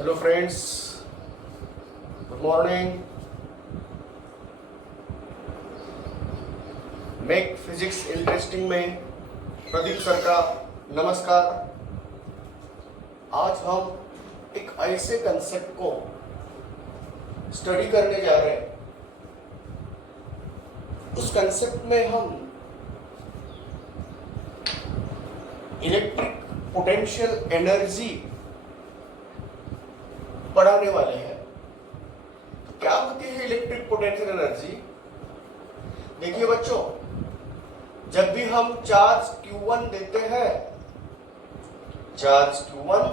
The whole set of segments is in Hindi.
Hello friends, good morning. Make physics interesting में प्रदीप सर का नमस्कार। आज हम एक ऐसे कंसेप्ट को स्टडी करने जा रहे हैं। उस कंसेप्ट में हम इलेक्ट्रिक पोटेंशियल एनर्जी पढ़ाने वाले हैं। तो क्या होती है इलेक्ट्रिक पोटेंशियल एनर्जी? देखिए बच्चों, जब भी हम चार्ज Q1 देते हैं, चार्ज Q1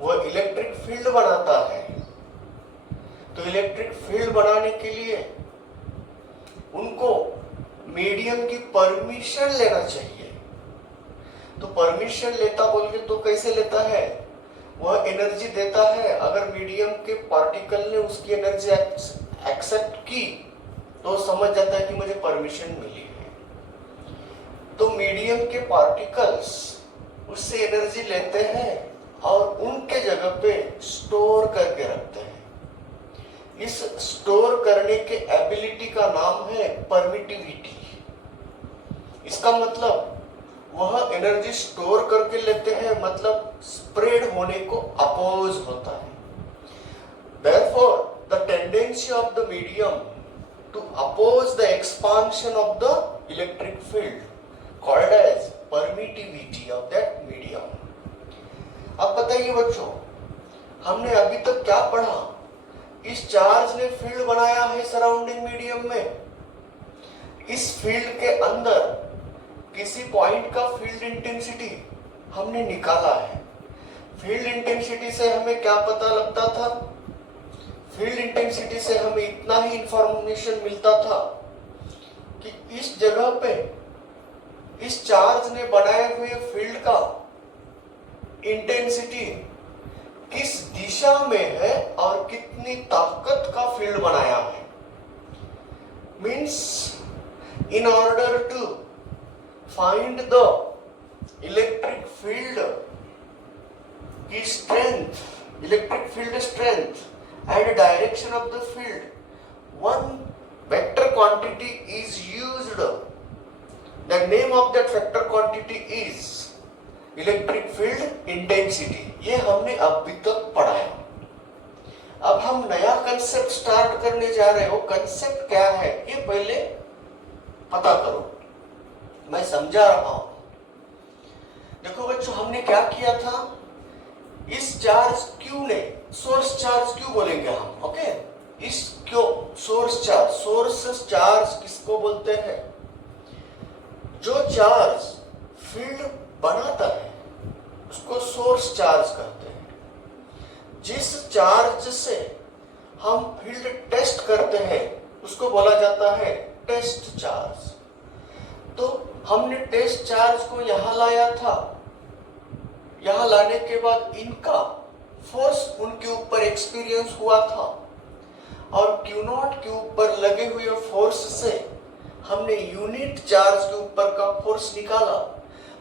वो इलेक्ट्रिक फील्ड बनाता है। तो इलेक्ट्रिक फील्ड बनाने के लिए उनको मीडियम की परमिशन लेना चाहिए। तो परमिशन लेता बोल के तो कैसे लेता है? वह एनर्जी देता है। अगर मीडियम के पार्टिकल ने उसकी एनर्जी एक्सेप्ट की तो समझ जाता है कि मुझे परमिशन मिली है। तो मीडियम के पार्टिकल्स उससे एनर्जी लेते हैं और उनके जगह पे स्टोर करके रखते हैं। इस स्टोर करने के एबिलिटी का नाम है परमिटिविटी। इसका मतलब वह एनर्जी स्टोर करके लेते हैं, मतलब स्प्रेड होने को अपोज होता है। Therefore, the tendency of the medium to oppose the expansion of the electric field called as permittivity of that medium. अब बताइए बच्चों, हमने अभी तक क्या पढ़ा? इस चार्ज ने फील्ड बनाया है सराउंडिंग मीडियम में। इस फील्ड के अंदर किसी पॉइंट का फील्ड इंटेंसिटी हमने निकाला है। फील्ड इंटेंसिटी से हमें क्या पता लगता था? फील्ड इंटेंसिटी से हमें इतना ही इंफॉर्मेशन मिलता था कि इस जगह पे इस चार्ज ने बनाए हुए फील्ड का इंटेंसिटी किस दिशा में है और कितनी ताकत का फील्ड बनाया है। Means in order to find the electric field की strength, electric field strength and direction of the field, one vector quantity is used. The name of that vector quantity is electric field intensity. ये हमने अभी तक पढ़ा है। अब हम नया कंसेप्ट स्टार्ट करने जा रहे हो। कंसेप्ट क्या है ये पहले पता करो, मैं समझा रहा हूं। देखो बच्चों, हमने क्या किया था? इस चार्ज Q ने, सोर्स चार्ज Q बोलेंगे हम, ओके? इस क्यों सोर्स चार्ज किसको बोलते हैं? जो चार्ज फील्ड बनाता है उसको सोर्स चार्ज कहते हैं। जिस चार्ज से हम फील्ड टेस्ट करते हैं उसको बोला जाता है टेस्ट चार्ज। तो हमने टेस्ट चार्ज को यहां लाया था। यहां लाने के बाद इनका फोर्स उनके ऊपर एक्सपीरियंस हुआ था और Q0 के ऊपर लगे हुए फोर्स से हमने यूनिट चार्ज के ऊपर का फोर्स निकाला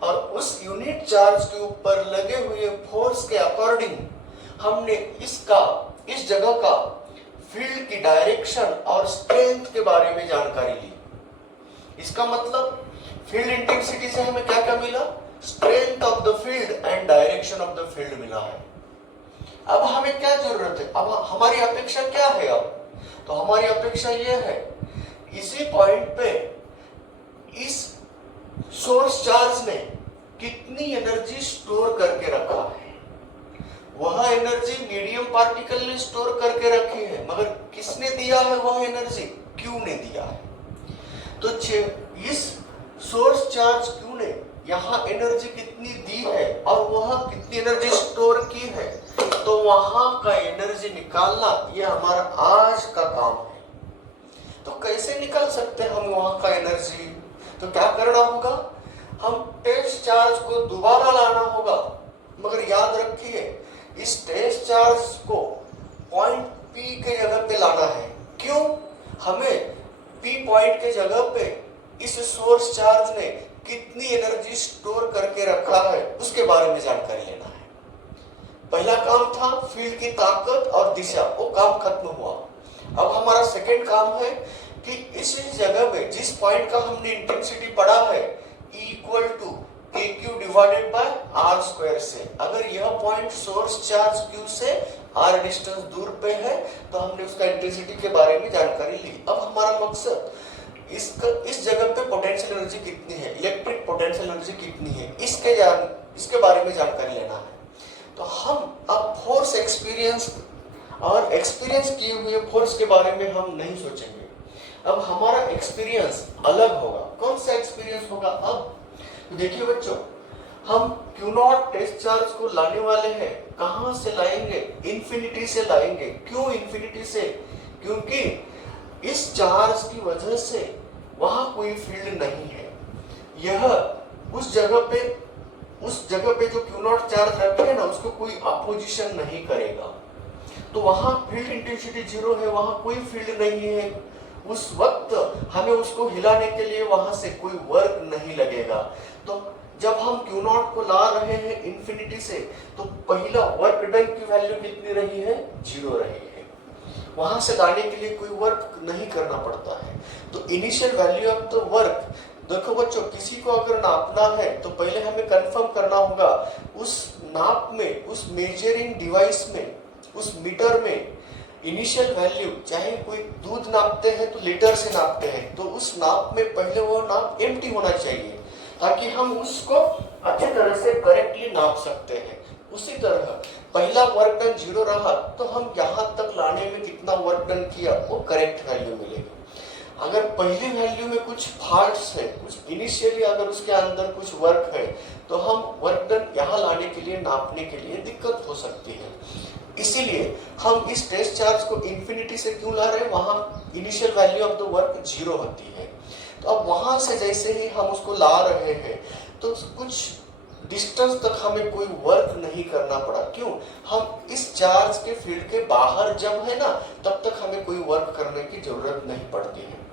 और उस यूनिट चार्ज के ऊपर लगे हुए फोर्स के अकॉर्डिंग हमने इस जगह का फील्ड की डायरेक्शन और स्ट्रेंथ के बारे में जानकारी ली। इसका मतलब फील्ड इंटेंसिटी से हमें क्या क्या मिला? Strength of the field and direction of the field मिला है। अब हमें क्या जरूरत है? अब हमारी अपेक्षा क्या है? अब तो हमारी अपेक्षा यह है, इसी पॉइंट पे इस सोर्स चार्ज ने कितनी एनर्जी स्टोर करके रखा है। वह एनर्जी मीडियम पार्टिकल ने स्टोर करके रखी है, मगर किसने दिया है वह एनर्जी? Q ने दिया है। तो इस सोर्स चार्ज Q ने यहाँ एनर्जी कितनी दी है और वह कितनी एनर्जी स्टोर की है, तो वहां का एनर्जी निकालना ये हमारा आज का काम है। तो कैसे निकाल सकते हैं हम वहां का एनर्जी? तो क्या करना होगा? हम टेस्ट चार्ज को दोबारा लाना होगा। मगर याद रखिए, इस टेस्ट चार्ज को पॉइंट P के जगह पे लाना है। क्यों? हमें P पॉइंट के जगह पे इस सोर्स चार्ज ने कितनी एनर्जी स्टोर करके रखा है उसके बारे में जानकारी लेना है। पहला काम था फील्ड की ताकत और दिशा, वो काम खत्म हुआ। अब हमारा सेकेंड काम है कि इस जगह में जिस पॉइंट का हमने इंटेंसिटी पढ़ा है equal to k q divided by r square से, अगर यह पॉइंट सोर्स चार्ज क्यू से आर डिस्टेंस दूर पे है तो हमने उसका इंटेंसिटी के बारे में जानकारी ली। अब हमारा मकसद इस जगह पे पोटेंशियल एनर्जी कितनी है, इलेक्ट्रिक पोटेंशियल एनर्जी कितनी है, इसके बारे में जानकारी लेना है। तो हम अब फोर्स एक्सपीरियंस और एक्सपीरियंस किए हुए फोर्स के बारे में हम नहीं सोचेंगे। अब हमारा एक्सपीरियंस अलग होगा। कौन सा एक्सपीरियंस होगा? अब देखिए बच्चों, हम क्यू नॉट टेस्ट चार्ज को लाने वाले हैं। कहां से लाएंगे? इंफिनिटी से लाएंगे। क्यों इंफिनिटी से? क्योंकि इस चार्ज की वजह से वहां कोई फील्ड नहीं है। यह उस जगह पे जो क्यू नॉट चार्ज रखे है ना, उसको कोई अपोजिशन नहीं करेगा। तो वहां फील्ड इंटेंसिटी जीरो है, वहां कोई फील्ड नहीं है। उस वक्त हमें उसको हिलाने के लिए वहां से कोई वर्क नहीं लगेगा। तो जब हम क्यू नॉट को ला रहे हैं इंफिनिटी से, तो पहला वर्क डन की वैल्यू कितनी रही है? जीरो रही है। वहां से लाने के लिए कोई वर्क नहीं करना पड़ता है। तो initial value of the work, देखो बच्चों, किसी को अगर नापना है तो पहले हमें कंफर्म करना होगा उस नाप में, उस मेजरिंग डिवाइस में, उस मीटर में इनिशियल वैल्यू, चाहे कोई दूध नापते हैं तो लीटर से नापते हैं, तो उस नाप में पहले वो नाप एम्प्टी होना चाहिए ताकि हम उसको अच्छी तरह से करेक्टली नाप सकते हैं। उसी तरह पहला वर्क डन जीरो रहा तो हम यहाँ तक लाने में कितना वर्क डन किया वो करेक्ट वैल्यू मिलेगी। अगर पहली वैल्यू में कुछ फॉल्ट्स है, कुछ इनिशियली अगर उसके अंदर कुछ वर्क है, तो हम वर्क डन यहाँ लाने के लिए, नापने के लिए दिक्कत हो सकती है। इसीलिए हम इस टेस्ट चार्ज को इंफिनिटी से क्यों ला रहे हैं? वहाँ initial value of the work zero होती है। तो अब वहां से जैसे ही हम उसको ला रहे हैं तो कुछ डिस्टेंस तक हमें कोई वर्क नहीं करना पड़ा। क्यों? हम इस चार्ज के फील्ड के बाहर जब है ना, तब तक हमें कोई वर्क करने की जरूरत नहीं पड़ती है।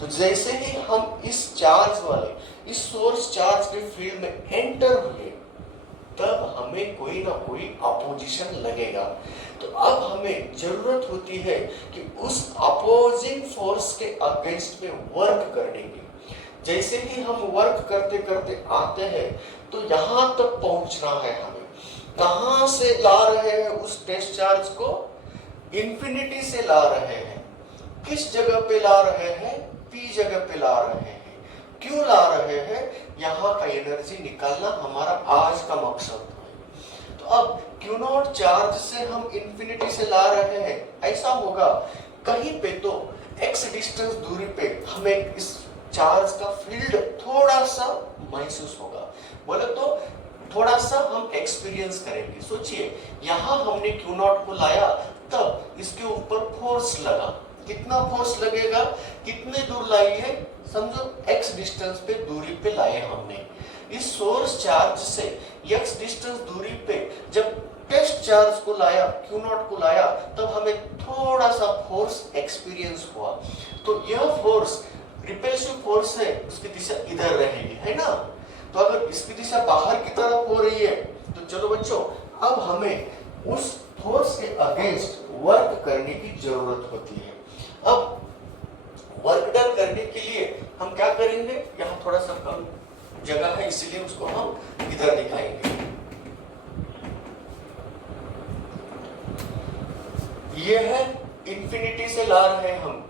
तो जैसे ही हम इस चार्ज वाले, इस सोर्स चार्ज के फील्ड में एंटर हुए, तब हमें कोई ना कोई अपोजिशन लगेगा। तो अब हमें जरूरत होती है कि उस अपोजिंग फोर्स के अगेंस्ट में वर्क करने की। जैसे ही हम वर्क करते करते आते हैं तो यहां तक पहुंचना है हमें। कहां से ला रहे हैं उस टेस्ट चार्ज को? इंफिनिटी से ला रहे हैं। किस जगह पे ला रहे हैं? पी जगह पे ला रहे हैं। क्यों ला रहे हैं? यहाँ का एनर्जी निकालना हमारा आज का मकसद है। तो अब क्यू नॉट चार्ज से हम इंफिनिटी से ला रहे हैं, ऐसा होगा कहीं पे तो एक्स डिस्टेंस दूरी पे हमें इस चार्ज का फील्ड थोड़ा सा महसूस होगा। बोले तो थोड़ा सा हम एक्सपीरियंस करेंगे। सोचिए, यहाँ हमने क्यू नॉट को लाया, तब इसके ऊपर फोर्स लगा। कितना फोर्स लगेगा? कितने दूर लाई है? समझो x डिस्टेंस पे दूरी पे लाए हमने। इस सोर्स चार्ज से x डिस्टेंस दूरी पे जब टेस्ट चार्ज को लाया, क्यू नॉट को लाया, तब हमें थोड़ा सा फोर्स एक्सपीरियंस हुआ। तो यह फोर्स रिपल्सिव फोर्स है, उसकी दिशा इधर रहेगी, है ना? तो अगर इसकी दिशा बाहर की तरफ हो रही है तो चलो बच्चों, अब हमें उस फोर्स के अगेंस्ट वर्क करने की जरूरत होती है। अब वर्क डन करने के लिए हम क्या करेंगे? यहाँ थोड़ा सा कम जगह है, इसीलिए उसको हम इधर दिखाएंगे। ये है इंफिनिटी से ला रहे हैं हम।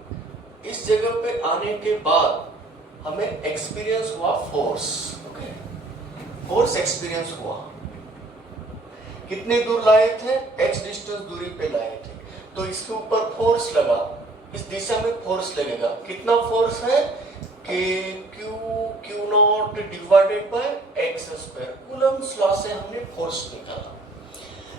इस जगह पे आने के बाद हमें एक्सपीरियंस हुआ फोर्स। ओके, फोर्स एक्सपीरियंस हुआ। कितने दूर लाए थे? x डिस्टेंस दूरी पे लाए थे, तो इसके ऊपर फोर्स लगा। इस दिशा में फोर्स लगेगा। कितना फोर्स है? के Q not divided bye x square. Coulomb's law से हमने फोर्स निकाला।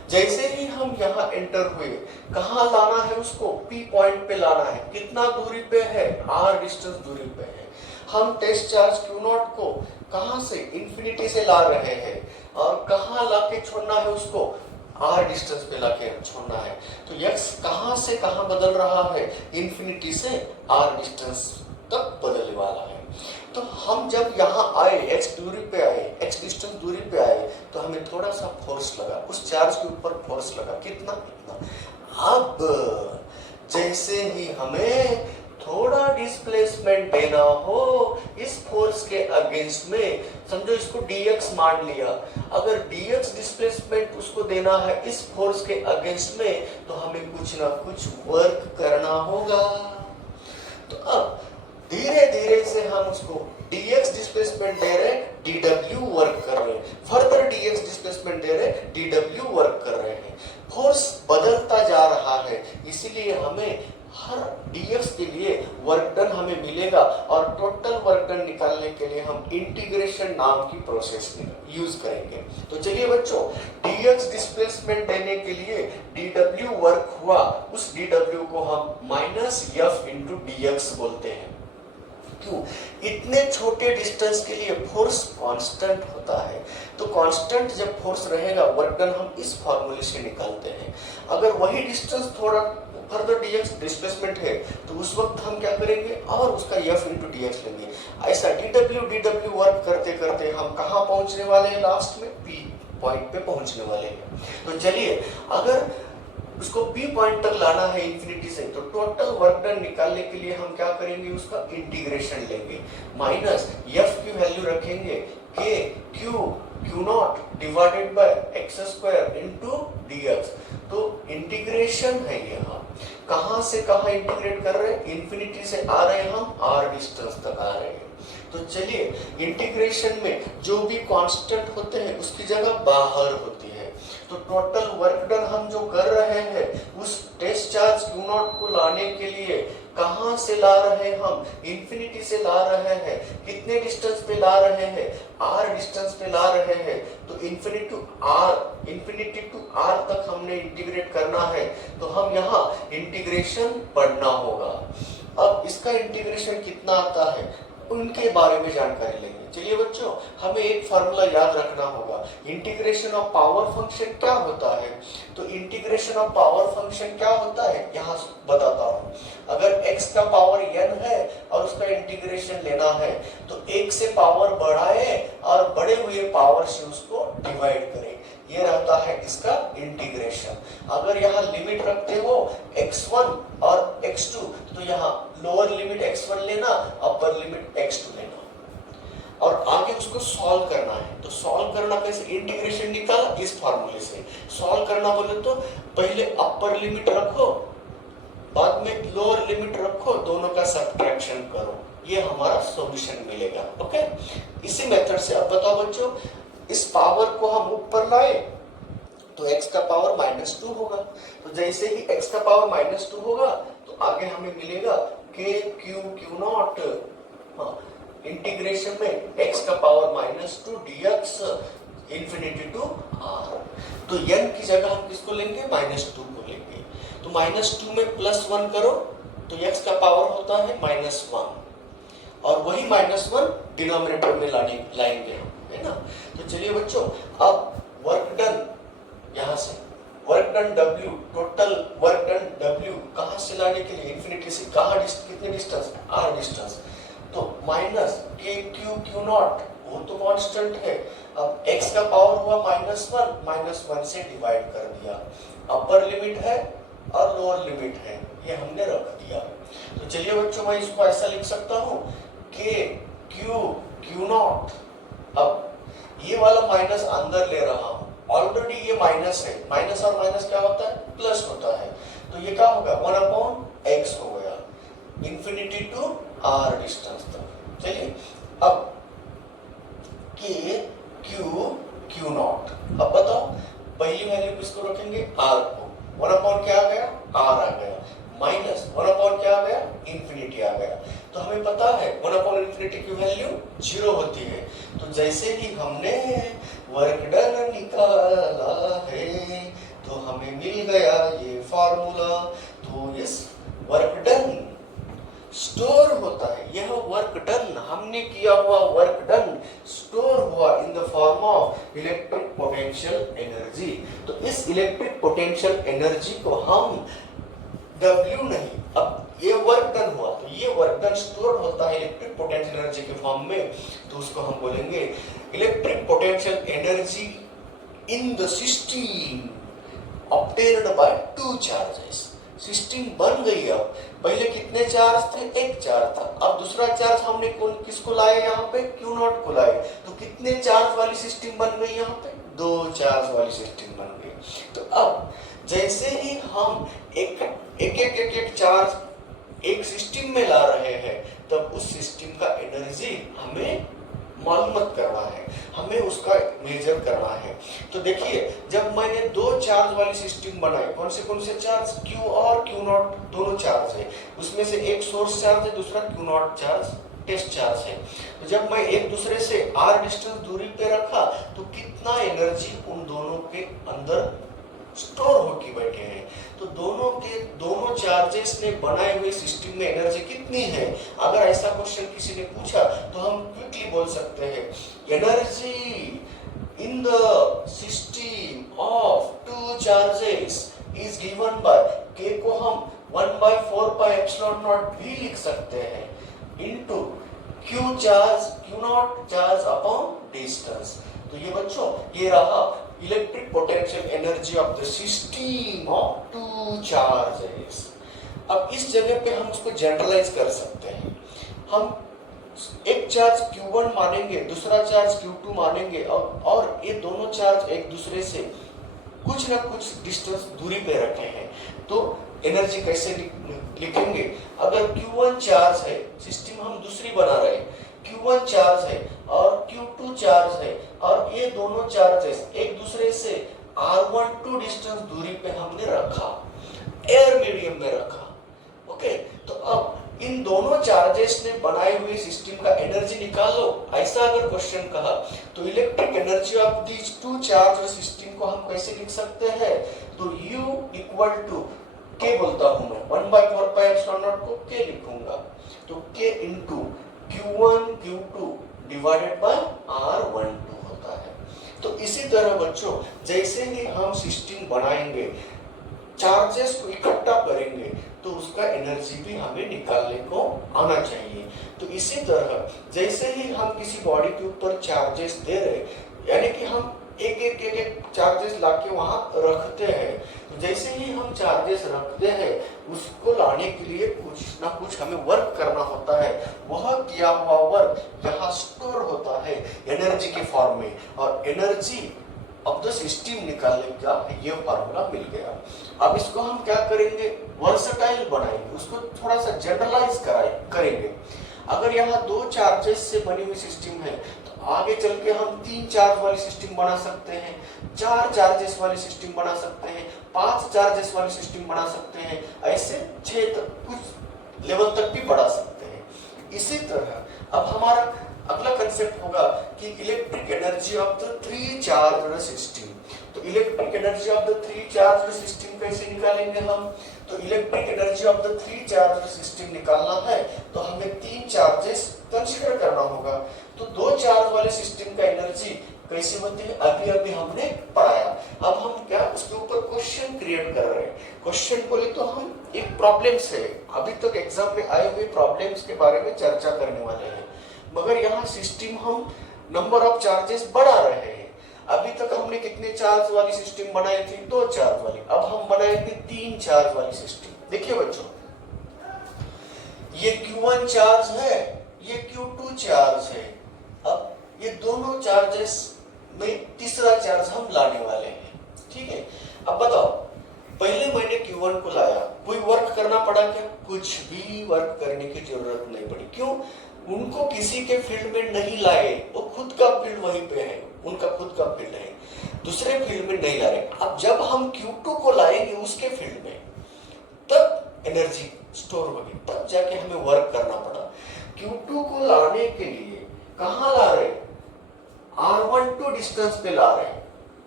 जैसे ही हम यहाँ एंटर हुए, कहाँ लाना है उसको? पी पॉइंट पे लाना है। कितना दूरी पे है? आर डिस्टेंस दूरी पे है। हम टेस्ट चार्ज क्यू नॉट को कहाँ से? इंफिनिटी से ला रहे हैं, और कहाँ लाके छोड़ना है उसको? आर डिस्टेंस पे लाके छोड़ना है। तो x कहां से कहां बदल रहा है? इंफिनिटी से आर डिस्टेंस तक बदलने वाला है। तो हम जब यहाँ आए, x दूरी पे आए, x डिस्टेंस दूरी पे आए, तो हमें थोड़ा सा फोर्स लगा, उस चार्ज के ऊपर फोर्स लगा, कितना इतना। अब जैसे ही हमें थोड़ा डिस्प्लेसमेंट देना हो इस फोर्स के अगेंस्ट में, समझो इसको dx मान लिया, अगर dx डिस्प्लेसमेंट उसको देना है इस फोर्स के अगेंस्ट में, तो हमें कुछ ना कुछ वर्क करना होगा। तो अब धीरे धीरे से हम उसको dx डिस्प्लेसमेंट दे रहे हैं, dw वर्क कर रहे हैं, फर्दर dx डिस्प्लेसमेंट दे रहे हैं, dw वर्क कर रहे हैं। फोर्स बदलता जा रहा है, इसीलिए हमें हर dx के लिए वर्क डन हमें मिलेगा, और टोटल वर्क डन निकालने के लिए हम इंटीग्रेशन नाम की प्रोसेस यूज करेंगे। तो चलिए बच्चों, dx डिस्प्लेसमेंट देने के लिए dw वर्क हुआ, उस dw को हम माइनस f इंटू dx बोलते हैं। क्यों? इतने छोटे डिस्टेंस के लिए फोर्स कांस्टेंट होता है, तो कांस्टेंट जब फोर्स रहेगा, वर्क डन हम इस फार्मूले से निकालते हैं। अगर वही डिस्टेंस थोड़ा फर्दर dx डिस्प्लेसमेंट है, तो उस वक्त हम क्या करेंगे, और उसका f इंटू dx लेंगे। ऐसा dw वर्क करते करते हम कहाँ पहुंचने वाले हैं, लास्ट में P पॉइंट पे पहुंचने वाले हैं। तो चलिए, अगर उसको P पॉइंट तक लाना है इंफिनिटी से, तो टोटल वर्क डन निकालने के लिए हम क्या करेंगे, उसका इंटीग्रेशन लेंगे, माइनस f की वैल्यू रखेंगे k q naught divided bye x square into dx। तो इंटीग्रेशन है यहाँ, कहां से कहां इंटीग्रेट कर रहे हैं, इंफिनिटी से आ रहे हैं हम, r डिस्टेंस तक आ रहे हैं। तो चलिए, इंटीग्रेशन में जो भी कांस्टेंट होते हैं उसकी जगह बाहर होती है, तो टोटल वर्क डन हम जो कर रहे हैं उस टेस्ट चार्ज q नॉट को लाने के लिए कहां से ला रहे हैं हम, इंफिनिटी से ला रहे हैं। कितने डिस्टेंस पे ला रहे हैं, r डिस्टेंस पे ला रहे हैं। तो इंफिनिटी टू r तक हमने इंटीग्रेट करना है, तो हम यहाँ इंटीग्रेशन पढ़ना होगा। अब इसका इंटीग्रेशन कितना आता है, उनके बारे में जानकारी लेंगे। चलिए बच्चों, हमें एक फार्मूला याद रखना होगा, इंटीग्रेशन ऑफ पावर फंक्शन क्या होता है। तो इंटीग्रेशन ऑफ पावर फंक्शन क्या होता है, यहाँ बताता हूँ। अगर x का पावर n है और उसका इंटीग्रेशन लेना है, तो एक से पावर बढ़ाए और बढ़े हुए पावर से उसको डिवाइड करें, ये रहता है इसका इंटीग्रेशन। अगर यहाँ लिमिट रखते हो x1 और x2, तो यहाँ लोअर लिमिट x1 लेना, अपर लिमिट x2 लेना, और आगे उसको सॉल्व करना है। तो सॉल्व करना कैसे, इंटीग्रेशन निकाला इस फार्मूले से। सॉल्व करना बोले तो पहले अपर लिमिट रखो, बाद में लोअर लिमिट रखो, दोनों का सब्ट्रैक्शन करो, ये हमारा सॉल्यूशन मिलेगा। ओके, इसी मेथड से अब बताओ बच्चों, इस पावर को हम ऊपर लाए तो x का पावर -2 होगा। तो जैसे ही x का पावर -2 होगा, तो आगे हमें मिलेगा k q नॉट, इंटीग्रेशन में x का power -2 dx infinity to r। तो n की जगह हम किसको लेंगे, -2 को लेंगे। तो -2 में +1 करो, तो x का पावर होता है -1, और वही -1 डिनोमिनेटर में लाएंगे, है ना। तो चलिए बच्चों, अब वर्क डन, यहाँ से work done W, total work done W कहाँ से लाने के लिए, इंफिनिटी से, कहाँ कितने डिस्टेंस, r डिस्टेंस। तो माइनस k q नॉट, वो तो कांस्टेंट है। अब x का पावर हुआ -1 से डिवाइड कर दिया, अपर लिमिट है और लोअर लिमिट है, ये हमने रख दिया। तो चलिए बच्चों, मैं इसको ऐसा लिख सकता हूँ, k q नॉट, अब ये वाला माइनस अंदर ले रहा हूँ, ऑलरेडी ये माइनस है, माइनस और माइनस क्या होता है, प्लस होता है। तो ये क्या होगा, 1/x हो गया, इंफिनिटी टू r डिस्टेंस तक। चलिए, अब k q नॉट, अब बताओ पहली वैल्यू किसको रखेंगे, r को। 1/, क्या आ गया, r आ गया, माइनस 1/, क्या आ गया, इंफिनिटी आ गया। तो हमें पता है 1/∞ की वैल्यू 0 होती है। तो जैसे ही हमने वर्क डन निकाला है, तो हमें मिल गया ये फार्मूला। तो इस वर्क डन स्टोर होता है, यह वर्क डन, हमने किया हुआ वर्क डन स्टोर हुआ in the form of electric potential energy. तो इस इलेक्ट्रिक पोटेंशियल एनर्जी को हम W नहीं, अब ये वर्क डन हुआ, तो ये वर्क डन स्टोर होता है इलेक्ट्रिक पोटेंशियल एनर्जी के फॉर्म में, तो उसको हम बोलेंगे electric potential energy in the system obtained by two charges। System बन गई। अब पहले कितने चार्ज थे? एक चार्ज था। अब दूसरा चार्ज हमने किसको लाए? यहाँ पे क्यू नॉट को लाए, तो कितने चार्ज वाली सिस्टम बन गई? यहाँ पे दो चार्ज वाली सिस्टम बन गई। तो अब जैसे ही हम एक चार्ज एक सिस्टम में ला रहे हैं, तब उस सिस्टम का एनर्जी हमें मालूम करना है, हमें उसका मेजर करना है। तो देखिए, जब मैंने दो चार्ज वाली सिस्टम बनाई, कौन से चार्ज? Q और Q नॉट दोनों चार्ज है, उसमें से एक सोर्स चार्ज है, दूसरा Q naught charge test charge है। तो जब मैं एक दूसरे से r डिस्टेंस दूरी पे रखा, तो कितना एनर्जी उन दोनों के अंदर स्टोर होके बैठे हैं। तो दोनों चार्जेस ने बनाए हुए सिस्टम में एनर्जी कितनी है? अगर ऐसा क्वेश्चन किसी ने पूछा तो हम क्विकली बोल सकते हैं energy in the system of two charges is given by, k को हम 1/4πε0 भी लिख सकते हैं into q naught charge upon distance. तो ये बच्चों, ये रहा electric potential energy of the system of two charges. अब इस जगह पे हम उसको जनरलाइज कर सकते हैं। हम एक चार्ज Q1 मानेंगे, दूसरा चार्ज Q2 मानेंगे, और ये दोनों चार्ज एक दूसरे से कुछ ना कुछ डिस्टेंस दूरी पे रखे हैं। तो एनर्जी कैसे लिखेंगे? अगर Q1 चार्ज है, सिस्टम हम दूसरी बना रहे हैं, Q1 चार्ज है और Q2 चार्ज है, और ये दोनों चार्जेस एक दूसरे से R12 डिस्टेंस दूरी पे हमने रखा, एयर मीडियम में रखा। ओके, तो अब इन दोनों चार्जेस ने बनाए हुए सिस्टम का एनर्जी निकालो, ऐसा अगर क्वेश्चन कहा, तो electric energy of these two charge system को हम कैसे लिख सकते हैं? तो U इक्वल टू K बोलता हूं मैं, 1/4πε0 को K लिखूंगा, तो K into Q1 Q2 divided by R12 होता है। तो इसी तरह बच्चों, जैसे ही हम सिस्टम बनाएंगे, चार्जेस को इकट्ठा करेंगे, तो उसका एनर्जी भी हमें निकालने को आना चाहिए। तो इसी तरह जैसे ही हम किसी बॉडी के ऊपर चार्जेस दे रहे, यानी कि हम एक चार्जेस लाके वहां रखते हैं, तो जैसे ही हम चार्जेस रखते हैं, उसको लाने के लिए कुछ ना कुछ हमें वर्क करना होता है। वह किया हुआ वर्क यहाँ स्टोर होता है एनर्जी के फॉर्म में, और एनर्जी ऑफ द सिस्टम निकालने का ये फार्मूला मिल गया। अब इसको हम क्या करेंगे? वर्सेटाइल बनाएंगे, उसको थोड़ा सा जनरलाइज करेंगे। अगर यहाँ दो चार्जेस से बनी हुई सिस्टम है, तो आगे चल के हम 3 चार्ज वाली सिस्टम बना सकते हैं, 4 चार्जेस वाली सिस्टम बना सकते हैं, 5 चार्जेस वाली सिस्टम बना सकते हैं, ऐसे 6 तक कुछ लेवल तक भी बढ़ा सकते हैं। इसी तरह अब हमारा अगला कंसेप्ट होगा कि electric energy of the 3 charge system. तो electric energy of the 3 charge system कैसे निकालेंगे हम? तो electric energy of the 3 charge system निकालना है, तो हमें 3 चार्जेस कंसीडर करना होगा। तो 2 चार्ज वाले सिस्टम का एनर्जी कैसे होती है, अभी हमने पढ़ाया। अब हम क्या उसके ऊपर क्वेश्चन क्रिएट कर रहे हैं। क्वेश्चन बोले तो हम एक प्रॉब्लम से, अभी तक एग्जाम में आए हुए प्रॉब्लम्स के बारे में चर्चा करने वाले हैं, मगर यहाँ सिस्टम हम नंबर ऑफ चार्जेस बढ़ा रहे हैं। अभी तक हमने कितने चार्ज वाली सिस्टम बनाई थी? 2 चार्ज वाली। अब हम बनाएंगे 3 चार्ज वाली सिस्टम। देखिए बच्चों, ये Q1 चार्ज है, ये Q2 चार्ज है। अब ये दोनों चार्जेस में तीसरा चार्ज हम लाने वाले हैं, ठीक है। अब बताओ, पहले मैंने Q1 को लाया, कोई वर्क करना पड़ा क्या? कुछ भी वर्क करने की जरूरत नहीं पड़ी। क्यों? उनको किसी के फील्ड में नहीं लाए, वो खुद का फील्ड वहीं पे है, उनका खुद का फील्ड है, दूसरे फील्ड में नहीं ला रहे। अब जब हम Q2 को लाएंगे उसके फील्ड में, तब एनर्जी स्टोर होगी, तब जाके हमें वर्क करना पड़ा। Q2 को लाने के लिए कहाँ ला रहे? R12 डिस्टेंस पे ला रहे हैं।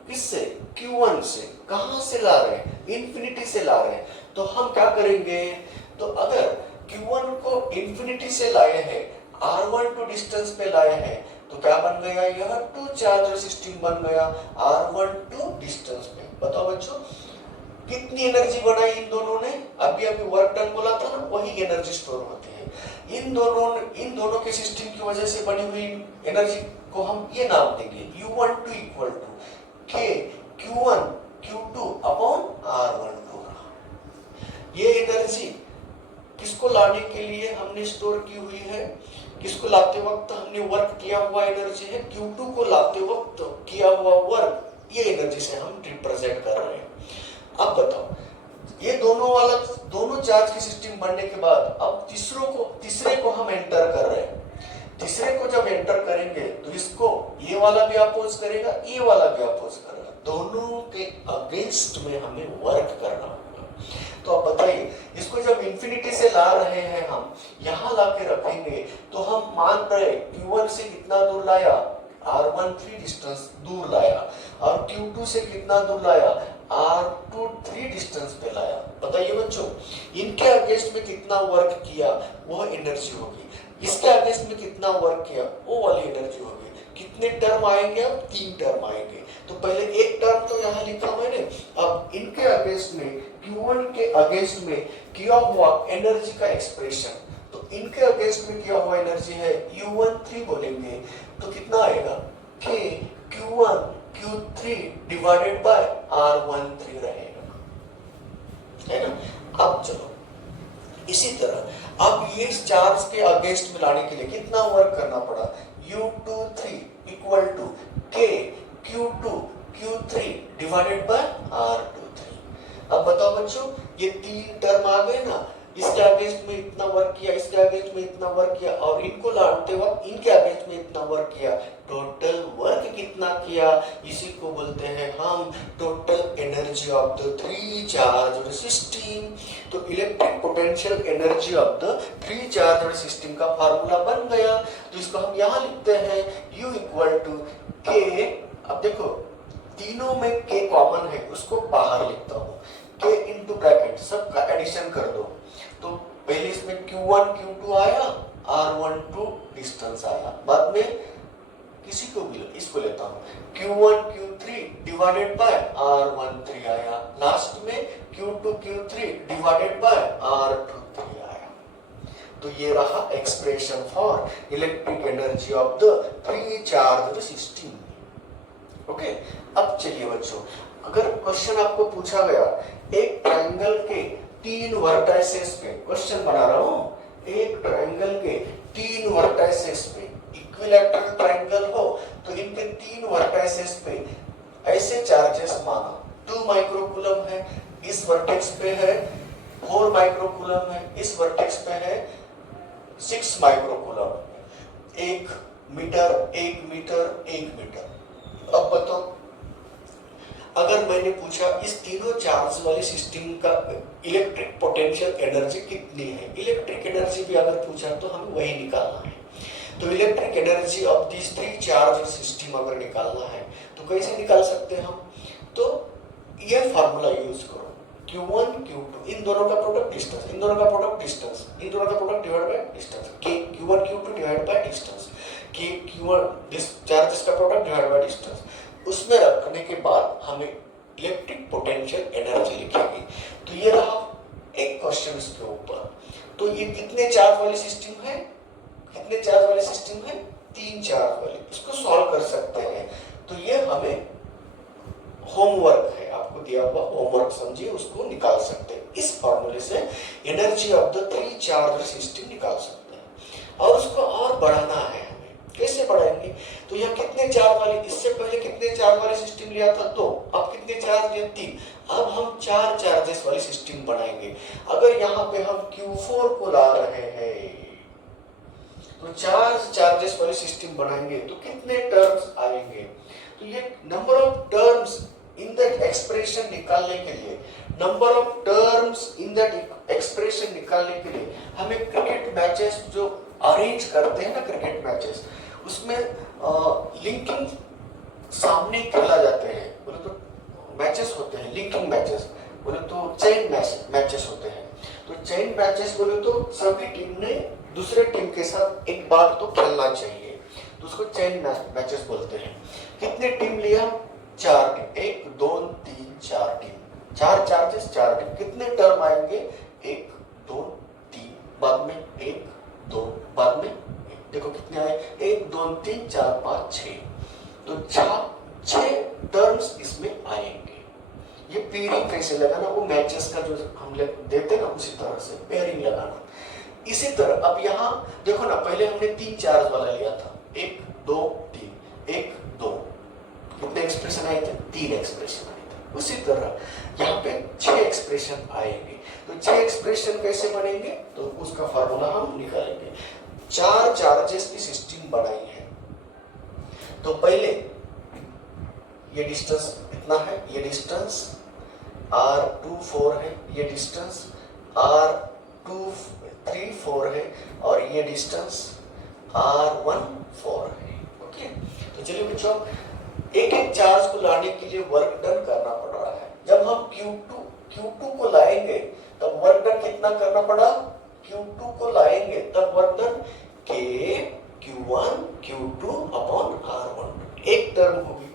किससे? Q1 से। कहां से ला रहे हैं? इंफिनिटी से ला रहे हैं। तो हम क्या करेंगे? तो अगर Q1 को इंफिनिटी से लाए हैं, R12 डिस्टेंस पे लाए हैं, तो क्या बन गया? यह 2 चार्ज सिस्टम बन गया R12 डिस्टेंस पे। बताओ बच्चों, कितनी एनर्जी बनाई इन दोनों ने, अभी अभी वर्क डन बोला था ना, वही एनर्जी स्टोर होती है। इन दोनों के सिस्टम की वजह से बनी हुई एनर्जी को हम ये नाम देंगे U12 equal to K Q1 Q2 upon R12। ये एनर्जी किसको लाने के लिए हमने स्टोर की हुई है, किसको लाते वक्त हमने वर्क किया हुआ एनर्जी है, Q2 को लाते वक्त किया हुआ वर्क, ये एनर्जी से हम रिप्रेजेंट कर रहे हैं। अब बताओ, ये दोनों चार्ज की सिस्टम बनने के बाद अब तीसरे को हम एंटर कर रहे हैं। तीसरे को जब एंटर करेंगे तो इसको ये वाला भी अपोज करेगा, ये वाला भी अपोज करेगा, दोनों के अगेंस्ट में हमें वर्क करना होगा। तो अब बताइए, इसको जब इंफिनिटी से ला रहे हैं हम, यहाँ ला के रखेंगे तो हम मान रहे Q1 से कितना दूर लाया, R13 डिस्टेंस दूर लाया, और Q2 से कितना दूर लाया, R23 डिस्टेंस पे लाया। बताइए बच्चों, इनके अगेंस्ट में कितना वर्क किया, वह एनर्जी होगी। इसके अगेंस्ट में कितना वर्क किया, वो वाली एनर्जी होगी। कितने टर्म आएंगे, अब 3 टर्म आएंगे। तो पहले एक टर्म तो यहाँ लिखा मैंने, अब इनके अगेंस्ट में, Q1 के अगेंस्ट में किया हुआ एनर्जी का एक्सप्रेशन, तो इनके अगेंस्ट में किया हुआ एनर्जी है U13 बोलेंगे, तो कितना आएगा, K Q1 Q3 divided by R13 रहेगा, है ना। अब चलो इसी तरह अब ये चार्ज के अगेंस्ट में लाने के लिए कितना वर्क करना पड़ा, U23 equal to K Q2 Q3 divided by R23। अब बताओ बच्चों, ये 3 टर्म आ गए ना, इसके अगेंस्ट में इतना वर्क किया, इसके अगेंस्ट में इतना वर्क किया, और इनको लाते वक्त इनके अगेंस्ट में इतना वर्क किया, टोटल वर्क कितना किया, इसी को बोलते हैं हम total energy of the 3 charge system. तो electric potential energy of the 3 charge system का फार्मूला बन गया। तो इसको हम यहाँ लिखते हैं U इक्वल टू K। अब देखो, तीनों में K कॉमन है, उसको बाहर लिखता हूँ, K इंटू ब्रैकेट सबका एडिशन कर दो, तो पहले इसमें Q1 Q2 आया, R12 डिस्टेंस आया, बाद में किसी को भी इसको लेता हूँ, Q1 Q3 divided by R13 आया, लास्ट में Q2 Q3 divided by R23 आया। तो ये रहा expression for electric energy of the 3 charge system. Okay, अब चलिए बच्चों, अगर क्वेश्चन आपको पूछा गया एक ट्रायंगल के 3 वर्टाइसेस पे, क्वेश्चन बना रहा हूं, एक ट्रायंगल के 3 वर्टाइसेस पे, इक्विलैटरल ट्रायंगल हो तो इनके 3 वर्टाइसेस पे ऐसे चार्जेस मानो 2 माइक्रोकूलम है, इस वर्टेक्स पे है 4 माइक्रोकूलम है, इस वर्टेक्स पे है 6 माइक्रोकूलम, 1 मीटर 1 मीटर 1 मीटर। अब बताओ, अगर मैंने पूछा इस तीनों चार्ज वाले सिस्टम का इलेक्ट्रिक पोटेंशियल एनर्जी कितनी है, इलेक्ट्रिक एनर्जी भी अगर पूछा तो हमें वही निकालना है। तो electric energy of this 3 charge system अगर निकालना है तो कैसे निकाल सकते हैं हम, तो ये फार्मूला यूज करो, Q1 Q2 इन दोनों का प्रोडक्ट डिस्टेंस, इन दोनों का प्रोडक्ट डिस्टेंस, इन दोनों का product divide by distance, Q1 Q2 divide by distance, Q1 this charges का प्रोडक्ट डिवाइड बाय डिस्टेंस, उसमें रखने के बाद हमें इलेक्ट्रिक पोटेंशियल एनर्जी लिखेगी। तो ये रहा एक क्वेश्चन इसके ऊपर। तो ये कितने चार्ज वाली सिस्टम है, कितने चार्ज वाली सिस्टम है, 3 चार्ज वाली, इसको सॉल्व कर सकते हैं। तो ये हमें होमवर्क है, आपको दिया हुआ होमवर्क समझिए, उसको निकाल सकते हैं। इस फॉर्मूले से energy of the 3 charge system निकाल सकते हैं, और उसको और बढ़ाना है। कैसे बढ़ाएंगे, तो यहाँ कितने चार्ज वाली, इससे पहले कितने चार्ज वाली सिस्टम लिया था 2, अब कितने चार्ज लिया 3, अब हम 4 चार्जेस वाली सिस्टम बनाएंगे। अगर यहाँ पे हम Q4 को ला रहे हैं तो 4 चार्जेस वाली सिस्टम बनाएंगे तो कितने टर्म्स आएंगे, तो ये number of terms in that expression निकालने के लिए, number of terms in that expression निकालने के लिए हमें क्रिकेट मैचेस जो अरेंज करते हैं ना, क्रिकेट मैचेस, उसमें लिंकिंग सामने खेला जाते हैं, बोले तो मैचेस होते हैं, लिंकिंग मैचेस बोले तो चेन मैचेस होते हैं। तो चेन मैचेस बोले तो सभी टीम ने दूसरे टीम के साथ एक बार तो खेलना चाहिए, तो उसको चेन मैचेस बोलते हैं। कितने टीम लिया, 4 टीम, 1 2 3 4 टीम, 4 चार्जेस 4 टिप, कितने टर्म आएंगे? 1 2 3, बाद में 1 2, बाद में 1। देखो कितने आए? 1 2 3 4 5 6, तो 6 टर्म्स इसमें आएंगे। ये पेयरिंग कैसे लगाना, वो मैचेस का जो हम देते ना उसी तरह से पेयरिंग लगाना। इसी तरह अब यहाँ देखो ना, पहले हमने 3 चार्ज वाला लिया था, 1 2 3 1 2, कितने एक्सप्रेशन आए थे? 3 एक्सप्रेशन आए थे। उसी तरह यहाँ पे 6 एक्सप्रेशन आएंगे। तो 6 एक्सप्रेशन कैसे बनेंगे? तो उसका फार्मूला हम निकालेंगे। 4 चार्जेस की सिस्टम बनाई है, तो पहले ये डिस्टेंस इतना है, ये डिस्टेंस r24 है, ये डिस्टेंस r234 है, और ये डिस्टेंस r14 है। ओके, तो चलिए बच्चों, एक एक चार्ज को लाने के लिए वर्क डन करना पड़ रहा है। जब हम Q2 को लाएंगे तब वर्क डन कितना करना पड़ा? Q2 को लाएंगे तब work done K Q1 Q2 upon R1, एक टर्म होगी।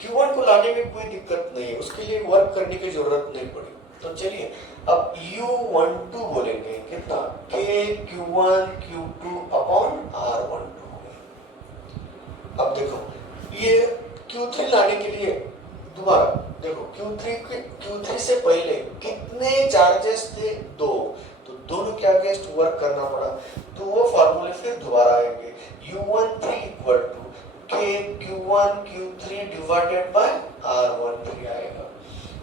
Q1 को लाने में कोई दिक्कत नहीं है, उसके लिए वर्क करने की जरूरत नहीं पड़ी। तो चलिए अब U12 बोलेंगे, कितना? K Q1 Q2 upon R12। अब देखो ये Q3 लाने के लिए दोबारा देखो, Q3 से पहले कितने चार्जेस थे? 2, तो दोनों के अगेंस्ट वर्क करना पड़ा, तो वो फार्मूले फिर दोबारा आएंगे। U13 equal to K Q1 Q3 divided by R13 आएगा।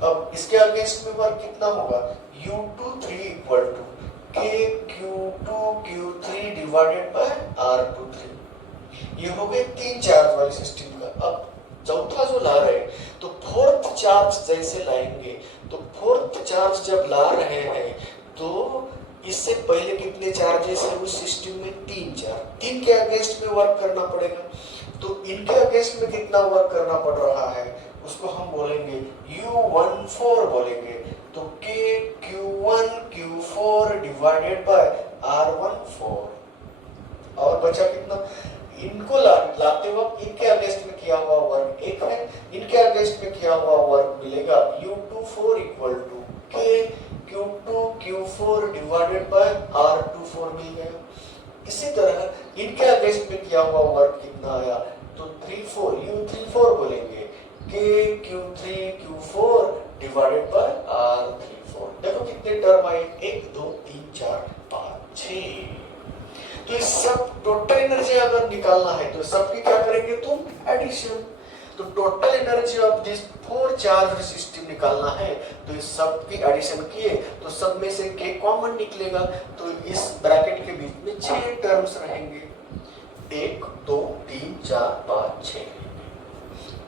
अब इसके अगेंस्ट में वर्क कितना होगा? U23 equal to K Q2 Q3 divided by R23। ये हो गए 3 चार्ज वाली सिस्टम का। अब चौथा जो ला रहे हैं, तो फोर्थ चार्ज जैसे लाएंगे, तो फोर्थ चार्ज जब ला रहे हैं तो इससे पहले कितने चार्जेस है उस सिस्टम में? 3 चार्ज, 3 के अगेंस्ट में वर्क करना पड़ेगा। तो इनके अगेंस्ट में कितना वर्क करना पड़ रहा है उसको हम बोलेंगे U14 बोलेंगे। तो K Q1 Q4 divided bye R14, और बचा कितना? इनको लाते वक्त इनके अगेंस्ट में किया हुआ वर्क एक है, इनके अगेंस्ट में किया हुआ वर्क मिलेगा U24 equal to K Q2 Q4 divided by R24 मिल गया। इसी तरह इनके अगेंस्ट में किया हुआ वर्क कितना आया? तो U34 बोलेंगे K Q3 Q4 divided bye R34। देखो कितने टर्म आए? 1 2 3 4 5 6। तो इस सब टोटल एनर्जी अगर निकालना है तो सबकी क्या करेंगे तुम? एडिशन। तो total energy of this 4 charge system निकालना है, तो इस सब की एडिशन किए तो सब में से K कॉमन निकलेगा, तो इस ब्रैकेट के बीच में 6 टर्म्स रहेंगे, 1 2 3 4 5 6।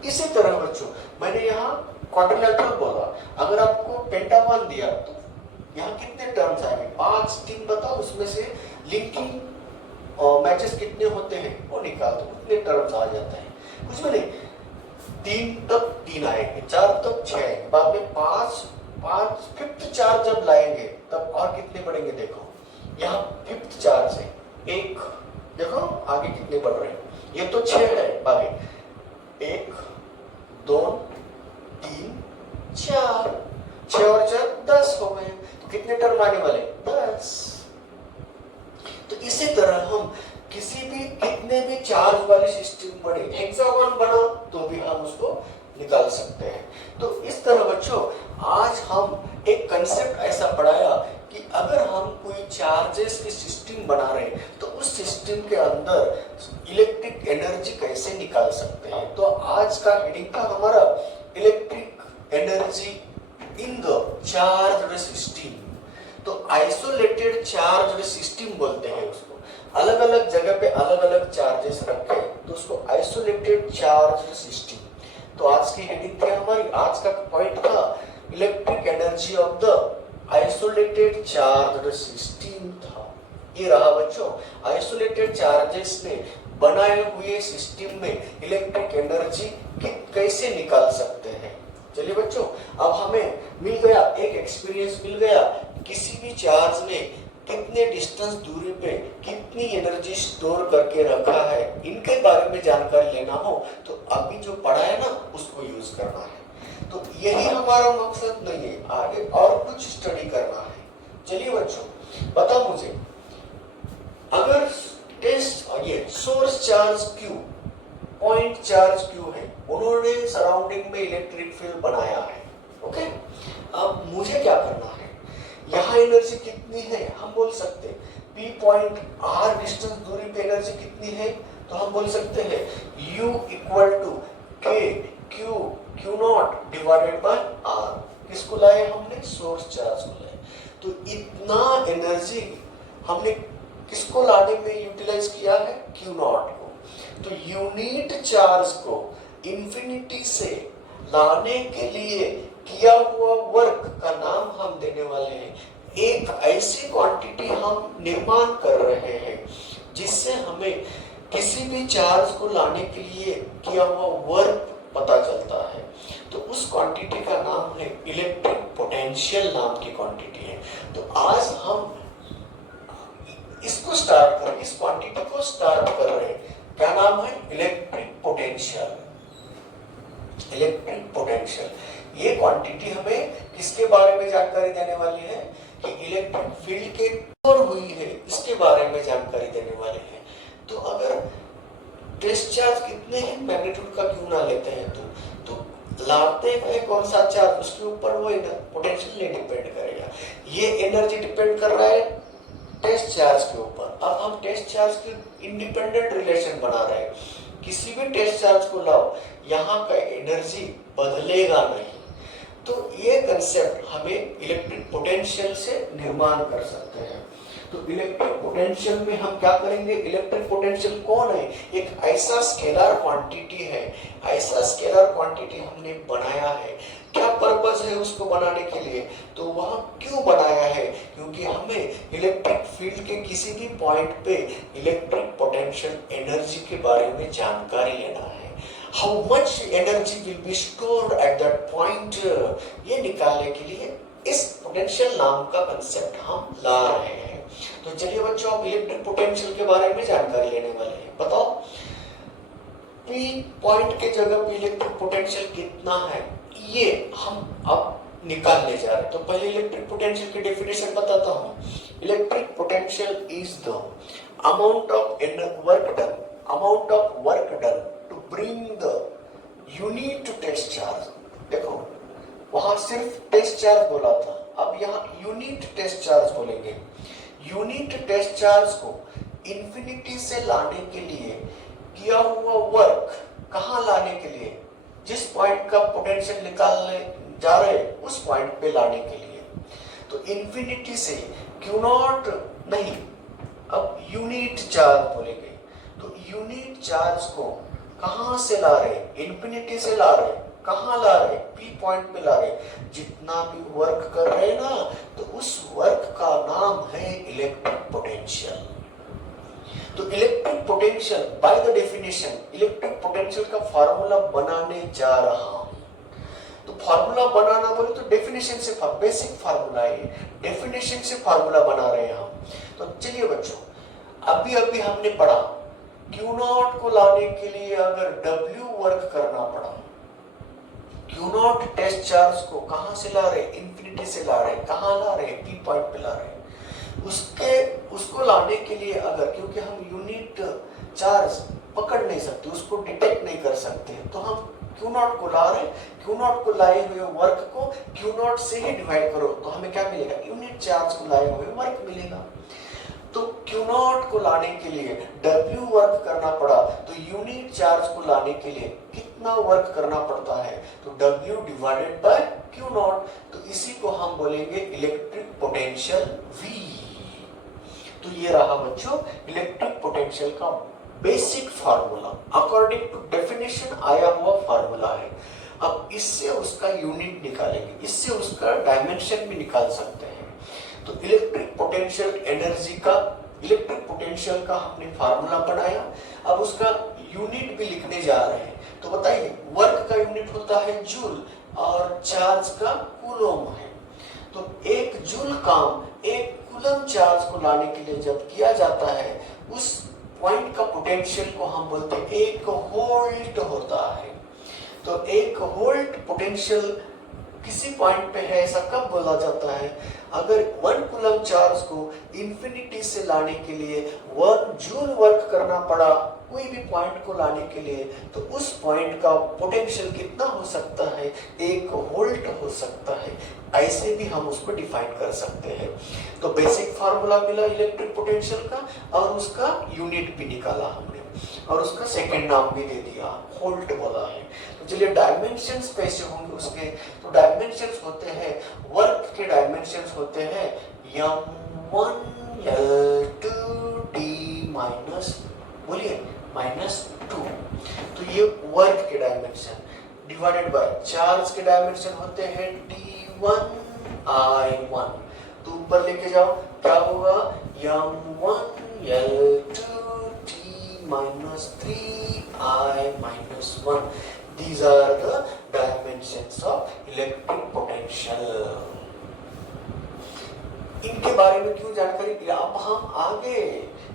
इसी तरह बच्चों मैंने यहाँ क्वाड्रिलेटरल बोला, अगर आपको पेंटागन दिया तो यहाँ कितने टर्म्स आएंगे? 5 3 बताओ, उसमें से लिंकिंग और मैचेस कितने होते हैं वो निकाल दो, कितने टर्म्स आ जाता है? कुछ भी नहीं, 3 तक 3 आएंगे, 4 तक 6 आएंगे, बाद में 5 फिफ्थ चार्ज जब लाएंगे तब और कितने बढ़ेंगे? देखो यहाँ फिफ्थ चार्ज है 1, देखो आगे कितने बढ़ रहे हैं, ये तो 6 है, आगे 1 2 3 4, 6 और 4 10 हो गए, तो कितने टर्म आने वाले? 10। तो इसी तरह हम किसी भी कितने भी चार्ज वाली सिस्टम बने, हेक्सागन बना तो भी हम उसको निकाल सकते हैं। तो इस तरह बच्चों आज हम एक कंसेप्ट ऐसा पढ़ाया कि अगर हम कोई चार्जेस की सिस्टम बना रहे हैं तो उस सिस्टम के अंदर इलेक्ट्रिक एनर्जी कैसे निकाल सकते हैं। तो आज का हेडिंग था हमारा electric energy in the charged system. तो आइसोलेटेड चार्ज्ड सिस्टम बोलते हैं उसको, अलग अलग जगह पे अलग अलग चार्जेस रखे तो उसको आइसोलेटेड चार्ज्ड सिस्टम। तो आज की हेडिंग थी हमारी, आज का पॉइंट था electric energy of the isolated charged system था। ये रहा बच्चों, आइसोलेटेड चार्जेस ने बनाए हुए सिस्टम में इलेक्ट्रिक एनर्जी कैसे निकाल सकते हैं। चलिए बच्चों अब हमें मिल गया, एक एक्सपीरियंस मिल गया, किसी भी चार्ज ने कितने डिस्टेंस दूरी पे कितनी एनर्जी स्टोर करके रखा है, इनके बारे में जानकारी लेना हो तो अभी जो पढ़ा है ना उसको यूज करना है। तो यही हमारा मकसद नहीं है, आगे और कुछ स्टडी करना है। चलिए बच्चों बताओ मुझे, अगर टेस्ट ये source charge Q, point charge Q है, उन्होंने सराउंडिंग में इलेक्ट्रिक फील्ड बनाया है, ओके। अब मुझे क्या करना है, यहाँ एनर्जी कितनी है हम बोल सकते हैं, P पॉइंट R डिस्टेंस दूरी पे एनर्जी कितनी है, तो हम बोल सकते हैं U equal to K Q naught divided by R। किसको लाए हमने, सोर्स चार्ज को लाए। तो इतना एनर्जी हमने किसको लाने में यूटिलाइज किया है, Q नॉट को। तो यूनिट चार्ज को इंफिनिटी से लाने के लिए किया हुआ वर्क का नाम हम देने वाले हैं, एक ऐसी क्वांटिटी हम निर्माण कर रहे हैं जिससे हमें किसी भी चार्ज को लाने के लिए किया हुआ वर्क पता चलता है। तो उस क्वांटिटी का नाम है इलेक्ट्रिक पोटेंशियल नाम की क्वांटिटी है। तो आज हम इसको स्टार्ट कर, इस क्वांटिटी को स्टार्ट कर रहे हैं, क्या नाम है, इलेक्ट्रिक पोटेंशियल। इलेक्ट्रिक पोटेंशियल ये क्वांटिटी हमें किसके बारे में जानकारी देने वाली है कि इलेक्ट्रिक फील्ड के और हुई है इसके बारे में जानकारी देने वाले हैं। तो अगर टेस्ट चार्ज कितने हैं, मैग्नीट्यूड का क्यों ना लेते हैं, तो लाते हैं कौन सा चार्ज, उसके ऊपर वो पोटेंशियल नहीं डिपेंड करेगा, ये एनर्जी डिपेंड कर रहा है टेस्ट चार्ज के ऊपर। अब हम टेस्ट चार्ज की इंडिपेंडेंट रिलेशन बना रहे हैं, किसी भी टेस्ट चार्ज को लाओ, यहाँ का एनर्जी बदलेगा नहीं। तो ये कंसेप्ट हमें इलेक्ट्रिक पोटेंशियल से निर्माण कर सकते हैं। तो इलेक्ट्रिक पोटेंशियल में हम क्या करेंगे, इलेक्ट्रिक पोटेंशियल कौन है, एक ऐसा स्केलर क्वांटिटी है, ऐसा स्केलर क्वांटिटी हमने बनाया है। क्या पर्पस है उसको बनाने के लिए, तो वह क्यों बनाया है, क्योंकि हमें इलेक्ट्रिक फील्ड के किसी भी पॉइंट पे इलेक्ट्रिक पोटेंशियल एनर्जी के बारे में जानकारी लेना है। How much energy will be stored at that point, ये निकालने के लिए इस पोटेंशियल नाम का कंसेप्ट हम ला रहे हैं। तो चलिए बच्चों, अब इलेक्ट्रिक पोटेंशियल के बारे में जानकारी लेने वाले हैं। बताओ P पॉइंट के जगह पे इलेक्ट्रिक पोटेंशियल कितना है, ये हम अब निकालने जा रहे हैं। तो पहले इलेक्ट्रिक पोटेंशियल की डेफिनेशन बताता हूँ। Electric potential is the amount of work done to bring the unit test charge. देखो वहां सिर्फ टेस्ट चार्ज बोला था, अब यहाँ यूनिट टेस्ट चार्ज बोलेंगे। यूनिट टेस्ट चार्ज को इंफिनिटी से लाने के लिए किया हुआ वर्क, कहाँ लाने के लिए, जिस पॉइंट का पोटेंशियल निकालने जा रहे हैं उस पॉइंट पे लाने के लिए। तो इंफिनिटी से क्यू नॉट नहीं, अब यूनिट चार्ज बोलेंगे। तो यूनिट चार्ज को कहाँ से ला रहे, इंफिनिटी से ला रहे, कहाँ ला रहे, P पॉइंट पे ला रहे। जितना भी वर्क कर रहे हैं ना, तो उस वर्क का नाम है इलेक्ट्रिक पोटेंशियल। तो electric potential by the definition, electric potential का फार्मूला बनाने जा रहा हूं। तो फार्मूला बनाना बोले तो डेफिनेशन से, बेसिक फार्मूला है, डेफिनेशन से फार्मूला बना रहे हैं हम। तो चलिए बच्चों, अभी हमने पढ़ा Q नॉट को लाने के लिए अगर W वर्क करना पड़ा, Q नॉट टेस्ट चार्ज को कहां से ला रहे, इंफिनिटी से ला रहे, कहां ला रहे, P पॉइंट पे ला रहे। उसको लाने के लिए अगर, क्योंकि हम यूनिट चार्ज पकड़ नहीं सकते, उसको डिटेक्ट नहीं कर सकते, तो हम Q नॉट को ला रहे, Q नॉट को लाए हुए वर्क को Q नॉट से ही डिवाइड करो, तो हमें क्या मिलेगा, यूनिट चार्ज को लाए हुए वर्क मिलेगा। तो Q नॉट को लाने के लिए W वर्क करना पड़ा, तो यूनिट चार्ज को लाने के लिए कितना वर्क करना पड़ता है, तो W divided by Q not. तो इसी को हम बोलेंगे इलेक्ट्रिक पोटेंशियल V। तो ये रहा बच्चों इलेक्ट्रिक पोटेंशियल का basic formula, according to definition आया हुआ फार्मूला है। अब इससे उसका यूनिट निकालेंगे, इससे उसका डायमेंशन भी निकाल सकते हैं। तो इलेक्ट्रिक पोटेंशियल एनर्जी का, इलेक्ट्रिक पोटेंशियल का हमने फार्मूला बनाया, अब उसका यूनिट भी लिखने जा रहे हैं। तो बताइए, वर्क का यूनिट होता है जूल और चार्ज का कूलोम है। तो एक जूल काम एक कूलम चार्ज को लाने के लिए जब किया जाता है, उस पॉइंट का पोटेंशियल को हम बोलते हैं एक वोल्ट होता है। तो एक वोल्ट पोटेंशियल किसी पॉइंट पे है, ऐसा कब बोला जाता है? अगर 1 कूलम चार्ज को इंफिनिटी से लाने के लिए 1 जूल वर्क करना पड़ा कोई भी पॉइंट को लाने के लिए, तो उस पॉइंट का पोटेंशियल कितना हो सकता है? 1 वोल्ट हो सकता है। ऐसे भी हम उसको डिफाइन कर सकते हैं। तो बेसिक फार्मूला मिला इलेक्ट्रिक पोटेंशियल का, और उसका यूनिट भी निकाला हमने, और उसका सेकंड नाम भी दे दिया, वोल्ट बोला है। तो चलिए डायमेंशंस कैसे होंगे उसके? तो डायमेंशंस होते हैं, वर्क के डायमेंशंस होते हैं m1 l2 d माइनस, बोलिए -2। तो ये वर्क के डायमेंशन डिवाइडेड बाय चार्ज के डायमेंशन होते हैं t1 i1। तो ऊपर लेके जाओ, क्या होगा? m1 l2 t minus 3i minus 1। These are the dimensions of electric potential। इनके बारे में क्यों जानकारी? अब हम आगे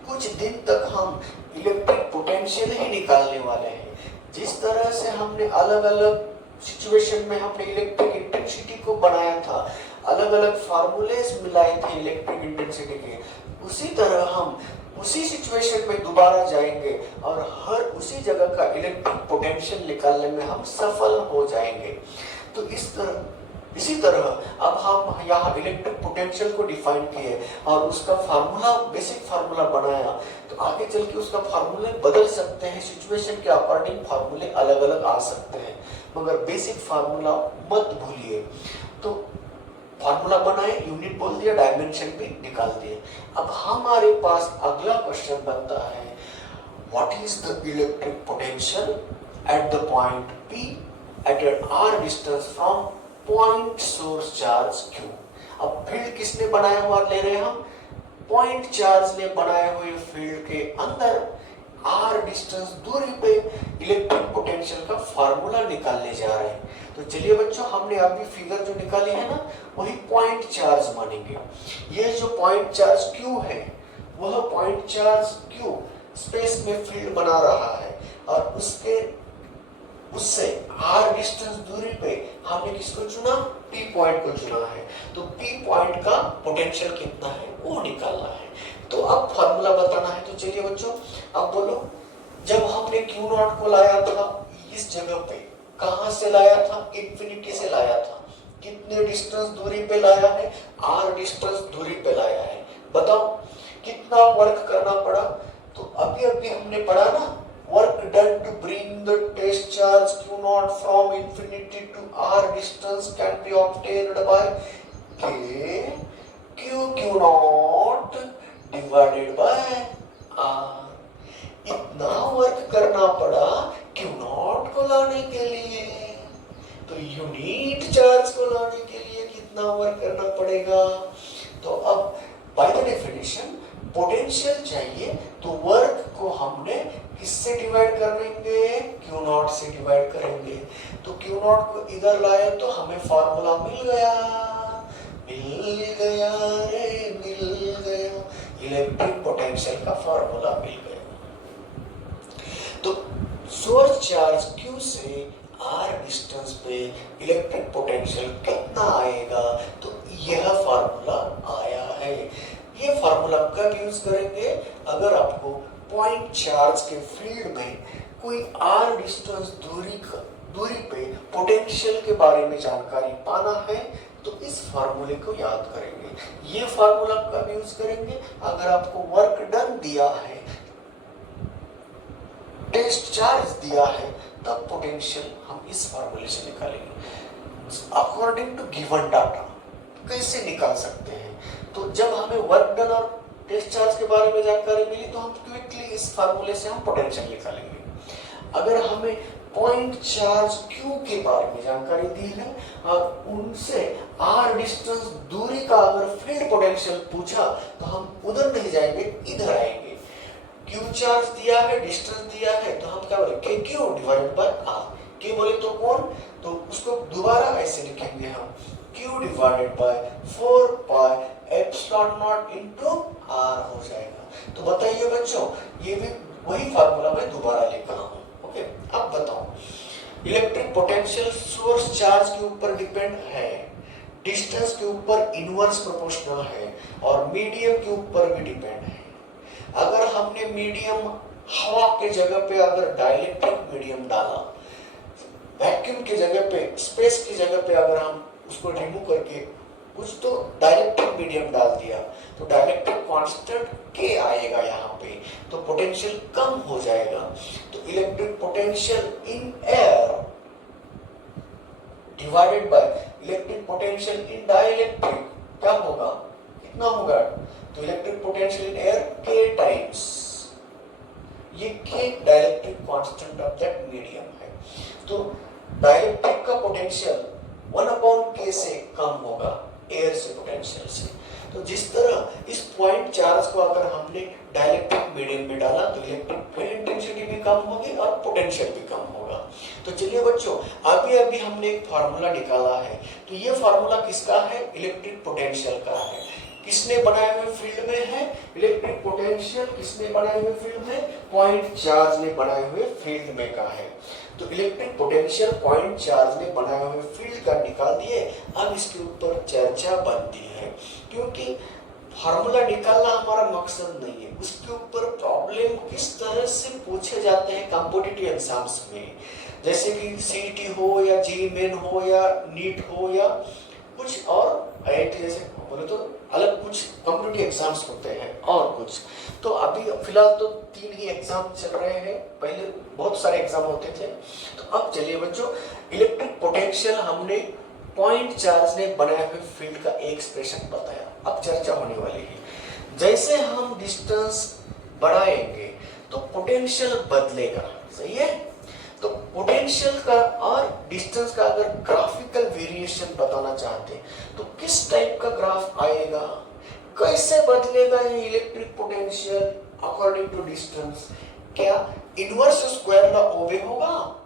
कुछ दिन तक हम इलेक्ट्रिक पोटेंशियल ही निकालने वाले हैं। जिस तरह से हमने अलग अलग सिचुएशन में हमने इलेक्ट्रिक इंटेंसिटी को बनाया था, अलग अलग फार्मूलेस मिलाए थे इलेक्ट्रिक इंटेंसिटी के, उसी तरह हम उसी सिचुएशन में दोबारा जाएंगे और हर उसी जगह का इलेक्ट्रिक पोटेंशियल निकालने में हम सफल हो जाएंगे। तो इसी तरह अब हम यहाँ इलेक्ट्रिक पोटेंशियल को डिफाइन किए और उसका फार्मूला, बेसिक फार्मूला बनाया, तो आगे चल के उसका फार्मूले बदल सकते हैं, सिचुएशन के अकॉर्डिंग फार्मूले अलग अलग आ सकते हैं, मगर बेसिक फार्मूला मत भूलिए। तो फार्मूला बनाए, यूनिट बोल दिया, डायमेंशन भी निकाल दिए। अब हमारे पास अगला क्वेश्चन बनता है, what is the electric potential at the point P at an r distance from point source charge Q। अब फील्ड किसने बनाया हुआ ले रहे हैं हम? पॉइंट चार्ज ने बनाए हुए फील्ड के अंदर r डिस्टेंस दूरी पे इलेक्ट्रिक पोटेंशियल का फार्मूला निकालने जा रहे हैं। तो चलिए बच्चों, हमने अभी फिगर जो निकाली है ना, वही पॉइंट चार्ज मानेंगे। ये जो पॉइंट चार्ज Q है, वह पॉइंट चार्ज Q स्पेस में फील्ड बना रहा है, और उससे r डिस्टेंस दूरी पे हमने किसको चुना? P पॉइंट को चुना है। तो P पॉइंट का पोटेंशियल कितना है वो निकालना है। तो अब फार्मूला बताना है। तो चलिए बच्चों, अब बोलो, जब हमने Q0 को लाया था इस जगह पे, कहां से लाया था? इंफिनिटी से लाया था। कितने डिस्टेंस दूरी पे लाया है? r डिस्टेंस दूरी पे लाया है। बताओ कितना वर्क करना पड़ा? तो अभी हमने पढ़ा ना, work done to bring the test charge Q0 from infinity to r distance can be obtained by K Q0 divided by r। इतना वर्क करना पड़ा Q0 को लाने के लिए, तो यूनिट चार्ज को लाने के लिए कितना वर्क करना पड़ेगा? तो अब बाय द डेफिनेशन पोटेंशियल चाहिए, तो वर्क को हमने किससे डिवाइड करेंगे? Q0 से डिवाइड करेंगे। तो Q0 को इधर लाए तो हमें फार्मूला मिल गया रे, मिल गया, इलेक्ट्रिक पोटेंशियल का फार्मूला मिल गया। तो सोर्स चार्ज Q से r डिस्टेंस पे इलेक्ट्रिक पोटेंशियल कितना आएगा? तो यह फार्मूला आया है। ये फार्मूला कब यूज करेंगे? अगर आपको पॉइंट चार्ज के फील्ड में कोई r डिस्टेंस दूरी पे पोटेंशियल के बारे में जानकारी पाना है, तो इस फार्मूले को याद करेंगे। ये फार्मूला कब यूज करेंगे? अगर आपको वर्क डन दिया है, टेस्ट चार्ज दिया है, तब पोटेंशियल हम इस फार्मूले से निकालेंगे अकॉर्डिंग टू गिवन डाटा। कैसे निकाल सकते हैं? तो जब हमें वर्क डन और टेस्ट चार्ज के बारे में जानकारी मिली, तो हम क्विकली इस फार्मूले से हम पोटेंशियल निकालेंगे। अगर हमें पॉइंट चार्ज Q के बारे में जानकारी दी है और उनसे r डिस्टेंस दूरी का अगर फील्ड पोटेंशियल पूछा, तो हम उधर नहीं जाएंगे, इधर आएंगे। Q चार्ज दिया है, डिस्टेंस दिया है, तो हम क्या बोलेंगे? Q divided by r। Q बोले तो कौन? तो उसको दोबारा ऐसे लिखेंगे हम, Q divided by 4 pi epsilon not into r हो जाएगा। तो बताइए बच्चों, ये भी वही फार्मूला मैं दोबारा लिख रहा हूँ। ओके, अब बताओ, इलेक्ट्रिक पोटेंशियल सोर्स चार्ज के ऊपर डिपेंड है, डिस्टेंस के ऊपर इनवर्स प्रोपोर्शनल है और मीडियम के ऊपर भी डिपेंड है। अगर हमने मीडियम हवा के जगह पे अगर डाइलेक्ट्रिक मीडियम डाला, वैक्यूम की जगह पे, स्पेस की जगह पे अगर हम उसको रिमूव करके कुछ तो डाइलेक्ट्रिक मीडियम डाल दिया तो डाइलेक्ट्रिक कांस्टेंट के आएगा यहाँ पे, तो पोटेंशियल कम हो जाएगा। तो electric potential in air divided by electric potential in dielectric क्या होगा, कितना होगा? तो इलेक्ट्रिक पोटेंशियल इन एयर के टाइम्स, ये के dielectric constant of that medium है। तो डाइलेक्ट्रिक का पोटेंशियल 1/k से कम होगा एयर से पोटेंशियल से। तो जिस तरह इस पॉइंट चार्ज को अगर हमने डाइलेक्ट्रिक मीडियम में डाला तो इलेक्ट्रिक फील्ड इंटेंसिटी भी कम होगी और पोटेंशियल भी कम होगा। तो चलिए बच्चों, अभी अभी हमने एक फार्मूला निकाला है, तो ये फार्मूला किसका है? इलेक्ट्रिक पोटेंशियल का है। किसने बनाए हुए फील्ड में है? इलेक्ट्रिक पोटेंशियल किसने बनाए हुए फील्ड में? पॉइंट चार्ज ने बनाए हुए फील्ड में का है। तो इलेक्ट्रिक पोटेंशियल पॉइंट चार्ज ने बनाए हुए फील्ड का निकाल दिए। अब इसके ऊपर चर्चा बनती है, क्योंकि फार्मूला निकालना हमारा मकसद नहीं है, उसके ऊपर प्रॉब्लम किस तरह से पूछे जाते हैं कॉम्पिटिटिव एग्जाम्स में, जैसे कि सीईटी हो या जेईई मेन हो या नीट हो या कुछ और आईआईटी जैसे बोले तो अलग कुछ कॉम्पिटिटिव एग्जाम्स होते हैं और कुछ। तो अभी फिलहाल तो 3 ही एग्जाम चल रहे हैं, पहले बहुत सारे एग्जाम होते थे। तो अब चलिए बच्चों, इलेक्ट्रिक पोटेंशियल हमने पॉइंट चार्ज ने बनाए हुए फील्ड का एक एक्सप्रेशन बताया। अब चर्चा होने वाली है, जैसे हम डिस्टेंस बढ़ाएंगे तो पोटेंशियल बदलेगा, सही है? तो पोटेंशियल का और डिस्टेंस का अगर ग्राफिकल वेरिएशन बताना चाहते हैं तो किस टाइप का ग्राफ आएगा, कैसे बदलेगा ये electric potential according to distance? क्या इनवर्स स्क्वायर लॉ ओबे होगा?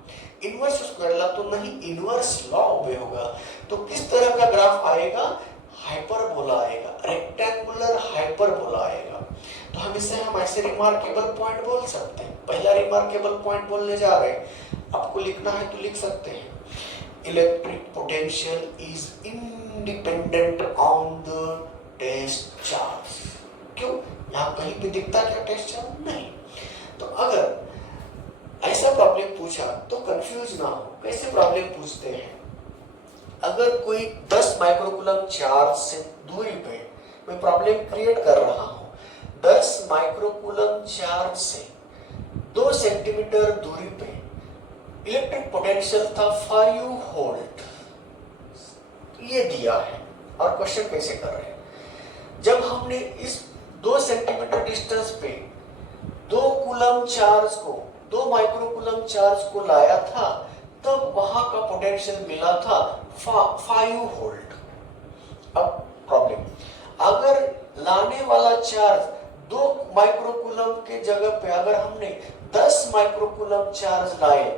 इनवर्स स्क्वायर लॉ तो नहीं, इनवर्स लॉ ओबे होगा। तो किस तरह का ग्राफ आएगा? हाइपरबोला आएगा, रेक्टेंगुलर हाइपरबोला आएगा। तो हम ऐसे रिमार्केबल पॉइंट बोल सकते हैं। पहला रिमार्केबल पॉइंट बोलने जा रहे हैं, आपको लिखना है तो लिख सकते हैं, electric potential is independent on the test charge. क्यों? यहाँ कहीं भी दिखता क्या टेस्ट चार्ज? नहीं। तो अगर ऐसा प्रॉब्लम पूछा तो कंफ्यूज ना हो, कैसे प्रॉब्लम पूछते हैं? अगर कोई 10 माइक्रोकूलम चार्ज से दूरी पे मैं प्रॉब्लम क्रिएट कर रहा हूं, 10 माइक्रोकूलम चार्ज से 2 सेंटीमीटर दूरी पे इलेक्ट्रिक पोटेंशियल था 5 वोल्ट, ये दिया है। और क्वेश्चन कैसे कर रहे हैं? जब हमने इस 2 सेंटीमीटर डिस्टेंस पे 2 कूलम चार्ज को, 2 माइक्रोकूलम चार्ज को लाया था, तब वहां का पोटेंशियल मिला था 5 वोल्ट। अब प्रॉब्लम, अगर लाने वाला चार्ज 2 माइक्रोकूलम के जगह पे अगर हमने 10 माइक्रोकूलम चार्ज लाए,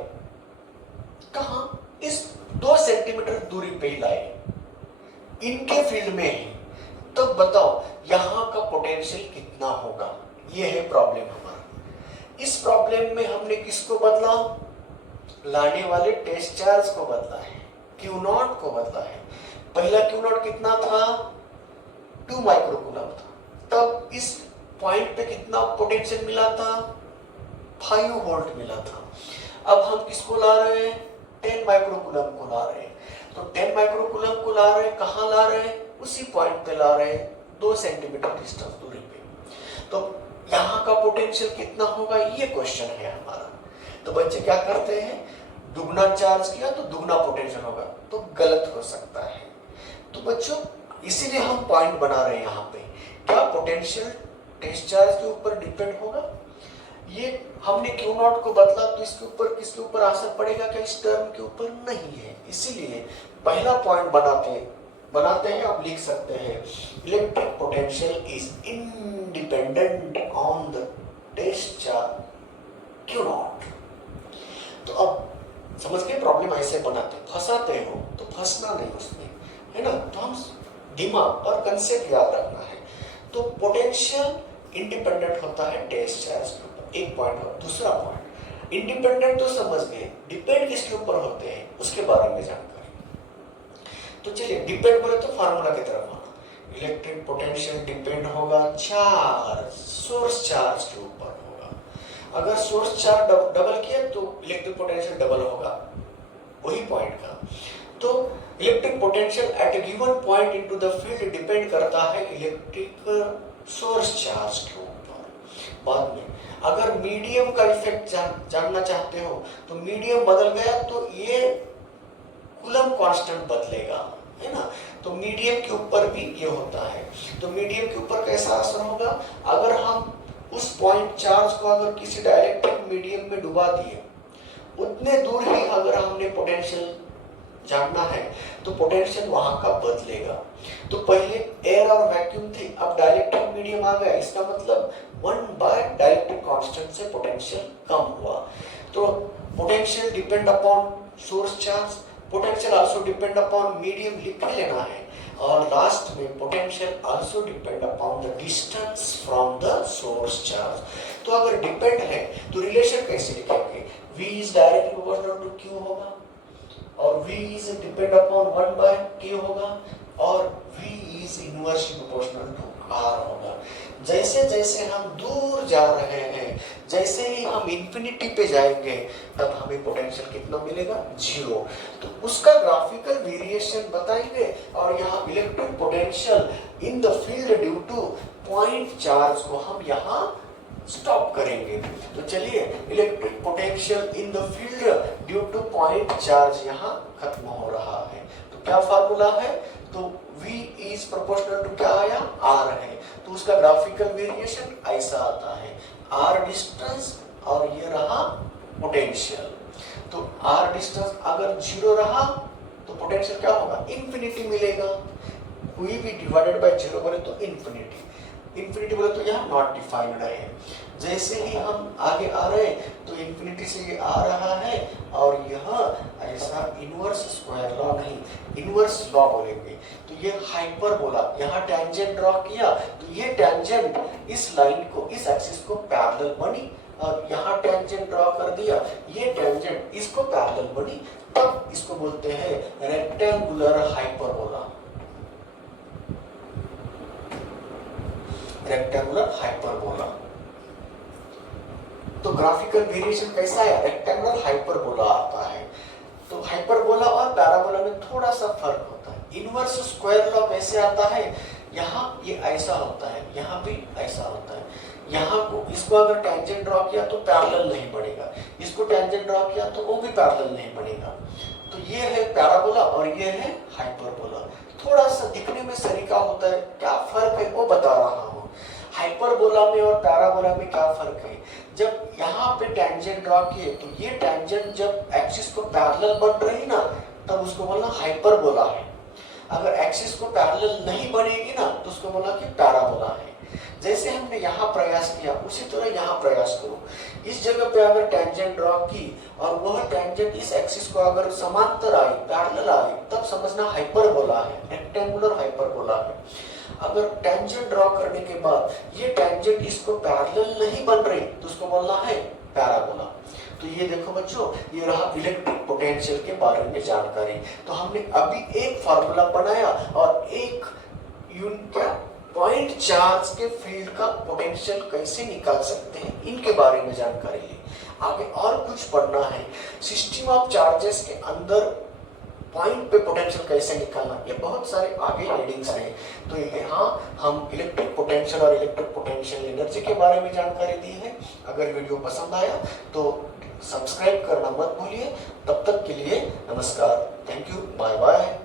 कहां? इस 2 सेंटीमीटर दूरी पे ही लाए, इनके फील्ड में ही, तो बताओ यहां का पोटेंशियल कितना होगा? ये है प्रॉब्लम हमारा। इस प्रॉब्लम में हमने किसको बदला? लाने वाले टेस्ट चार्ज को बदला है, Q0 को बदला है। पहला Q0 कितना था? 2 माइक्रोकूलम था, तब इस पॉइंट पे कितना पोटेंशियल मिला था? 5 वोल्ट मिला था। अब हम किसको ला रहे हैं? 10 माइक्रोकूलम को ला रहे हैं। तो 10 माइक्रोकूलम को ला रहे हैं, कहां ला रहे हैं? उसी पॉइंट पे ला रहे हैं, 2 सेंटीमीटर डिस्टेंस दूरी पे। तो यहाँ का पोटेंशियल कितना होगा, ये क्वेश्चन है हमारा। तो बच्चे क्या करते हैं? दुगना चार्ज किया तो दुगना पोटेंशियल होगा, तो गलत हो सकता है। तो बच्चों इसीलिए हम पॉइंट बना रहे हैं यहाँ पे, क्या पोटेंशियल टेस्ट चार्ज के ऊपर डिपेंड होगा? ये हमने Q0 को बदला तो इसके ऊपर किसके ऊपर असर पड़ेगा क्या? इस टर्म के ऊपर नहीं है। इसीलिए पहला पॉइंट बनाते हैं, आप लिख सकते हैं, electric potential is independent on the test charge Q0। तो अब समझ गए? प्रॉब्लम ऐसे बनाते, फंसाते हो तो फंसना नहीं उसमें, है ना? तो हम दिमाग और कंसेप्ट याद रखना है। तो पोटेंशियल इंडिपेंडेंट होता है टेस्ट चार्ज के ऊपर, एक पॉइंट। दूसरा पॉइंट, इंडिपेंडेंट तो समझ गए, डिपेंड किसके ऊपर होते हैं उसके बारे में जानकारी। तो चलिए डिपेंड बोले तो फार्मूला की तरफ आना। इलेक्ट्रिक पोटेंशियल डिपेंड होगा चार्ज, सोर्स चार्ज के ऊपर होगा। अगर सोर्स चार्ज डबल किया तो इलेक्ट्रिक पोटेंशियल डबल होगा, वही पॉइंट का। तो electric potential eight A given point into the field depend करता है इलेक्ट्रिक सोर्स चार्ज के ऊपर। बाद में अगर मीडियम का इफेक्ट जानना चाहते हो तो मीडियम बदल गया तो ये कूलम कांस्टेंट बदलेगा, है ना। तो मीडियम के ऊपर भी ये होता है। तो मीडियम के ऊपर कैसा असर होगा, अगर हम उस पॉइंट चार्ज को अगर किसी डाइलेक्ट्रिक मीडियम में डुबा दिए, उतने दूर ही अगर हमने पोटेंशियल जानना है तो पोटेंशियल वहां का बदलेगा। तो पहले एयर और वैक्यूम थे, अब डाइलेक्ट्रिक मीडियम आ गया, इसका मतलब 1 डाइलेक्ट्रिक कांस्टेंट से पोटेंशियल कम हुआ। तो potential depend upon source charge, potential also depend upon medium, लिख के लेना है। और लास्ट में potential also depend upon the distance from the source charge. तो अगर डिपेंड है तो रिलेशन कैसे लिखेंगे, V is directly proportional to Q होगा, और V is depend upon 1/K होगा, और V is inversely proportional to R होगा। जैसे जैसे हम दूर जा रहे हैं, जैसे ही हम इंफिनिटी पे जाएंगे, तब हमें पोटेंशियल कितना मिलेगा, 0। तो उसका ग्राफिकल वेरिएशन बताएंगे। और यहाँ electric potential in the field due two point charge को हम यहाँ स्टॉप करेंगे। तो चलिए electric potential in the field due two point charge यहाँ खत्म हो रहा है। तो क्या फार्मूला है, तो V इज प्रोपोर्शनल टू क्या आया, R है। तो उसका ग्राफिकल वेरिएशन ऐसा आता है, R डिस्टेंस और ये रहा पोटेंशियल। तो R डिस्टेंस अगर 0 रहा तो पोटेंशियल क्या होगा, इन्फिनिटी मिलेगा। कोई भी डिवाइडेड बाय 0 बोले तो इन्फिनिटी, इन्फिनिटी बोले तो यहाँ नॉट डिफाइंड है। जैसे ही हम आगे आ रहे तो इन्फिनिटी से ये आ रहा है, और यह ऐसा इनवर्स स्क्वायर लॉ नहीं, इनवर्स लॉ बोलेंगे। तो ये हाइपरबोला, यहाँ टेंजेंट ड्रॉ किया तो ये टेंजेंट इस लाइन को, इस एक्सिस को पैरेलल बनी, और यहाँ टेंजेंट ड्रॉ कर दिया, ये टेंजेंट इसको पैरेलल बनी, तब इसको बोलते हैं रेक्टेंगुलर हाइपरबोला, रेक्टेंगुलर हाइपरबोला। तो ग्राफिकल वेरिएशन कैसा है, रेक्टेंगुलर हाइपरबोला आता है। तो हाइपरबोला और पैराबोला में थोड़ा सा फर्क होता है। इनवर्स स्क्वायर लॉ कैसे आता है, यहाँ ये ऐसा होता है, यहाँ भी ऐसा होता है। यहाँ को, इसको अगर टेंजेंट ड्रॉ किया तो पैरेलल नहीं बनेगा, इसको टेंजेंट ड्रॉ किया तो वो भी पैरेलल नहीं बनेगा। तो ये है पैराबोला और ये है हाइपरबोला। थोड़ा सा दिखने में तरीका होता है, क्या फर्क है वो बता रहा हूँ। हाइपरबोला में और पैराबोला में क्या फर्क है, जब यहाँ पे टेंजेंट ड्रॉ किए तो ये टेंजेंट जब एक्सिस को पैरेलल बन रही ना, तब उसको बोलना हाइपरबोला है। अगर एक्सिस को पैरेलल नहीं बनेगी ना तो उसको बोला कि पैराबोला है। जैसे हमने यहाँ प्रयास किया उसी तरह यहाँ प्रयास करो। इस जगह पे अगर टेंजेंट ड्रॉ की और वह टेंजेंट इस एक्सिस को अगर समांतर आई, पैरेलल आई, तब समझना हाइपरबोला है, रेक्टेंगुलर हाइपरबोला है। अगर टेंजेंट ड्रॉ करने के बाद ये टेंजेंट इसको पैरेलल नहीं बन रही तो उसको बोलना है पैराबोला। तो ये देखो बच्चों, ये रहा इलेक्ट्रिक पोटेंशियल के बारे में जानकारी। तो हमने अभी एक फार्मूला बनाया और एक क्या पॉइंट चार्ज के फील्ड का पोटेंशियल कैसे निकाल सकते हैं, इनके बारे में जानकारी ली। आगे और कुछ पढ़ना है, सिस्टम ऑफ चार्जेस के अंदर पॉइंट पे पोटेंशियल कैसे निकालना, ये बहुत सारे आगे रीडिंग्स हैं। तो यहाँ हम इलेक्ट्रिक पोटेंशियल और इलेक्ट्रिक पोटेंशियल एनर्जी के बारे में जानकारी दी है। अगर वीडियो पसंद आया तो सब्सक्राइब करना मत भूलिए। तब तक के लिए नमस्कार, थैंक यू, बाय बाय।